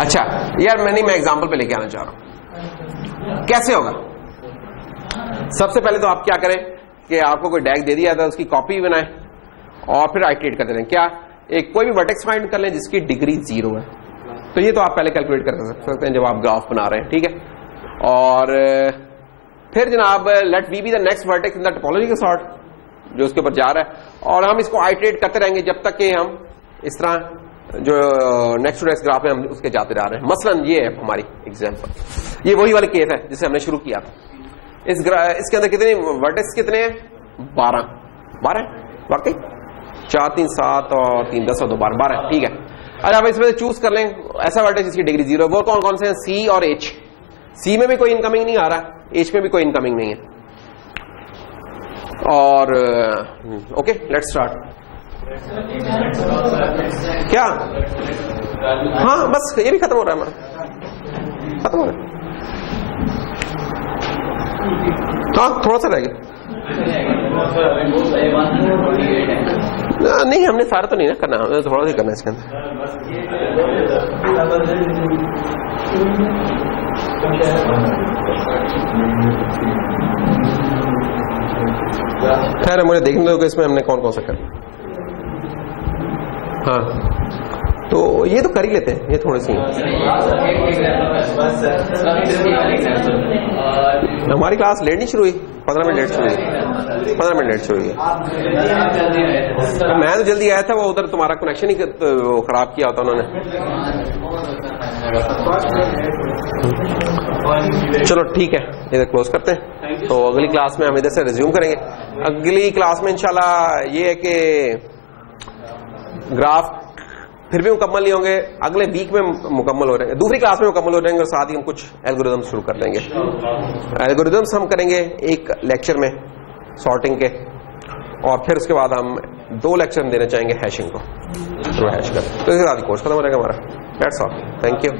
अच्छा यार मैं एग्जांपल पे लेके आना चाह रहा हूं, कैसे होगा। सबसे पहले तो आप क्या करें कि आपको कोई डैग दे दिया था, उसकी कॉपी बनाएं और फिर आइटरेट करते रहें। क्या एक कोई भी वर्टेक्स फाइंड कर लें जिसकी डिग्री 0 है। तो ये तो आप पहले कैलकुलेट कर सकते हैं जब आप ग्राफ बना रहे हैं, ठीक है। और फिर जनाब let we be the next vertex in the topological sort जो उसके ऊपर जा रहा है, और हम इसको आइटरेट करते रहेंगे जब तक कि हम इस तरह जो नेक्स्ट टू नेक्स्ट ग्राफ है हम उसके जाते जा रहे हैं। मसलन ये है हमारी एग्जांपल, ये वही वाली केस है जिसे हमने शुरू किया था। इसके अंदर कितने वर्टेक्स कितने हैं? 12 वाकई 4 3 7 और 3 10 और 2 12, ठीक है। अरे आप इसमें चूज कर लें ऐसा वर्टेक्स जिसकी डिग्री 0। वो कौन कौन से हैं? सी और एच। सी में भी कोई इनकमिंग नहीं आ रहा, एच में भी कोई इनकमिंग नहीं है। और ओके लेट्स स्टार्ट। क्या? हाँ बस ये भी खत्म हो रहा है हमारा, खत्म हो रहा है। हाँ थोड़ा सा रह गया। नहीं हमने सारा तो नहीं ना करना, हमें थोड़ा सा करना है इसके अंदर। खैर मुझे देखने दो कि इसमें हमने कौन कौन सा कर। हाँ तो ये तो कर ही लेते हैं, ये थोड़ी सी हमारी क्लास लेट नहीं शुरू हुई, 15 मिनट लेट शुरू हुई, 15 मिनट लेट शुरू हुई। मैं तो जल्दी आया था, वो उधर तुम्हारा कनेक्शन ही खराब किया होता उन्होंने। चलो ठीक है, इधर क्लोज करते हैं। तो अगली क्लास में हम इधर से रिज्यूम करेंगे। अगली क्लास में इंशाल्लाह ये है कि ग्राफ फिर भी मुकम्मल नहीं होंगे, अगले वीक में मुकम्मल हो रहेंगे, दूसरी क्लास में मुकम्मल हो जाएंगे, और साथ ही हम कुछ एल्गोरिदम शुरू कर लेंगे। एल्गोरिदम्स हम करेंगे एक लेक्चर में सॉर्टिंग के, और फिर उसके बाद हम 2 लेक्चर देना चाहेंगे हैशिंग को, तो हैश कर, तो इसके साथ ही कोर्स खत्म हो जाएगा हमारा। That's all, thank you.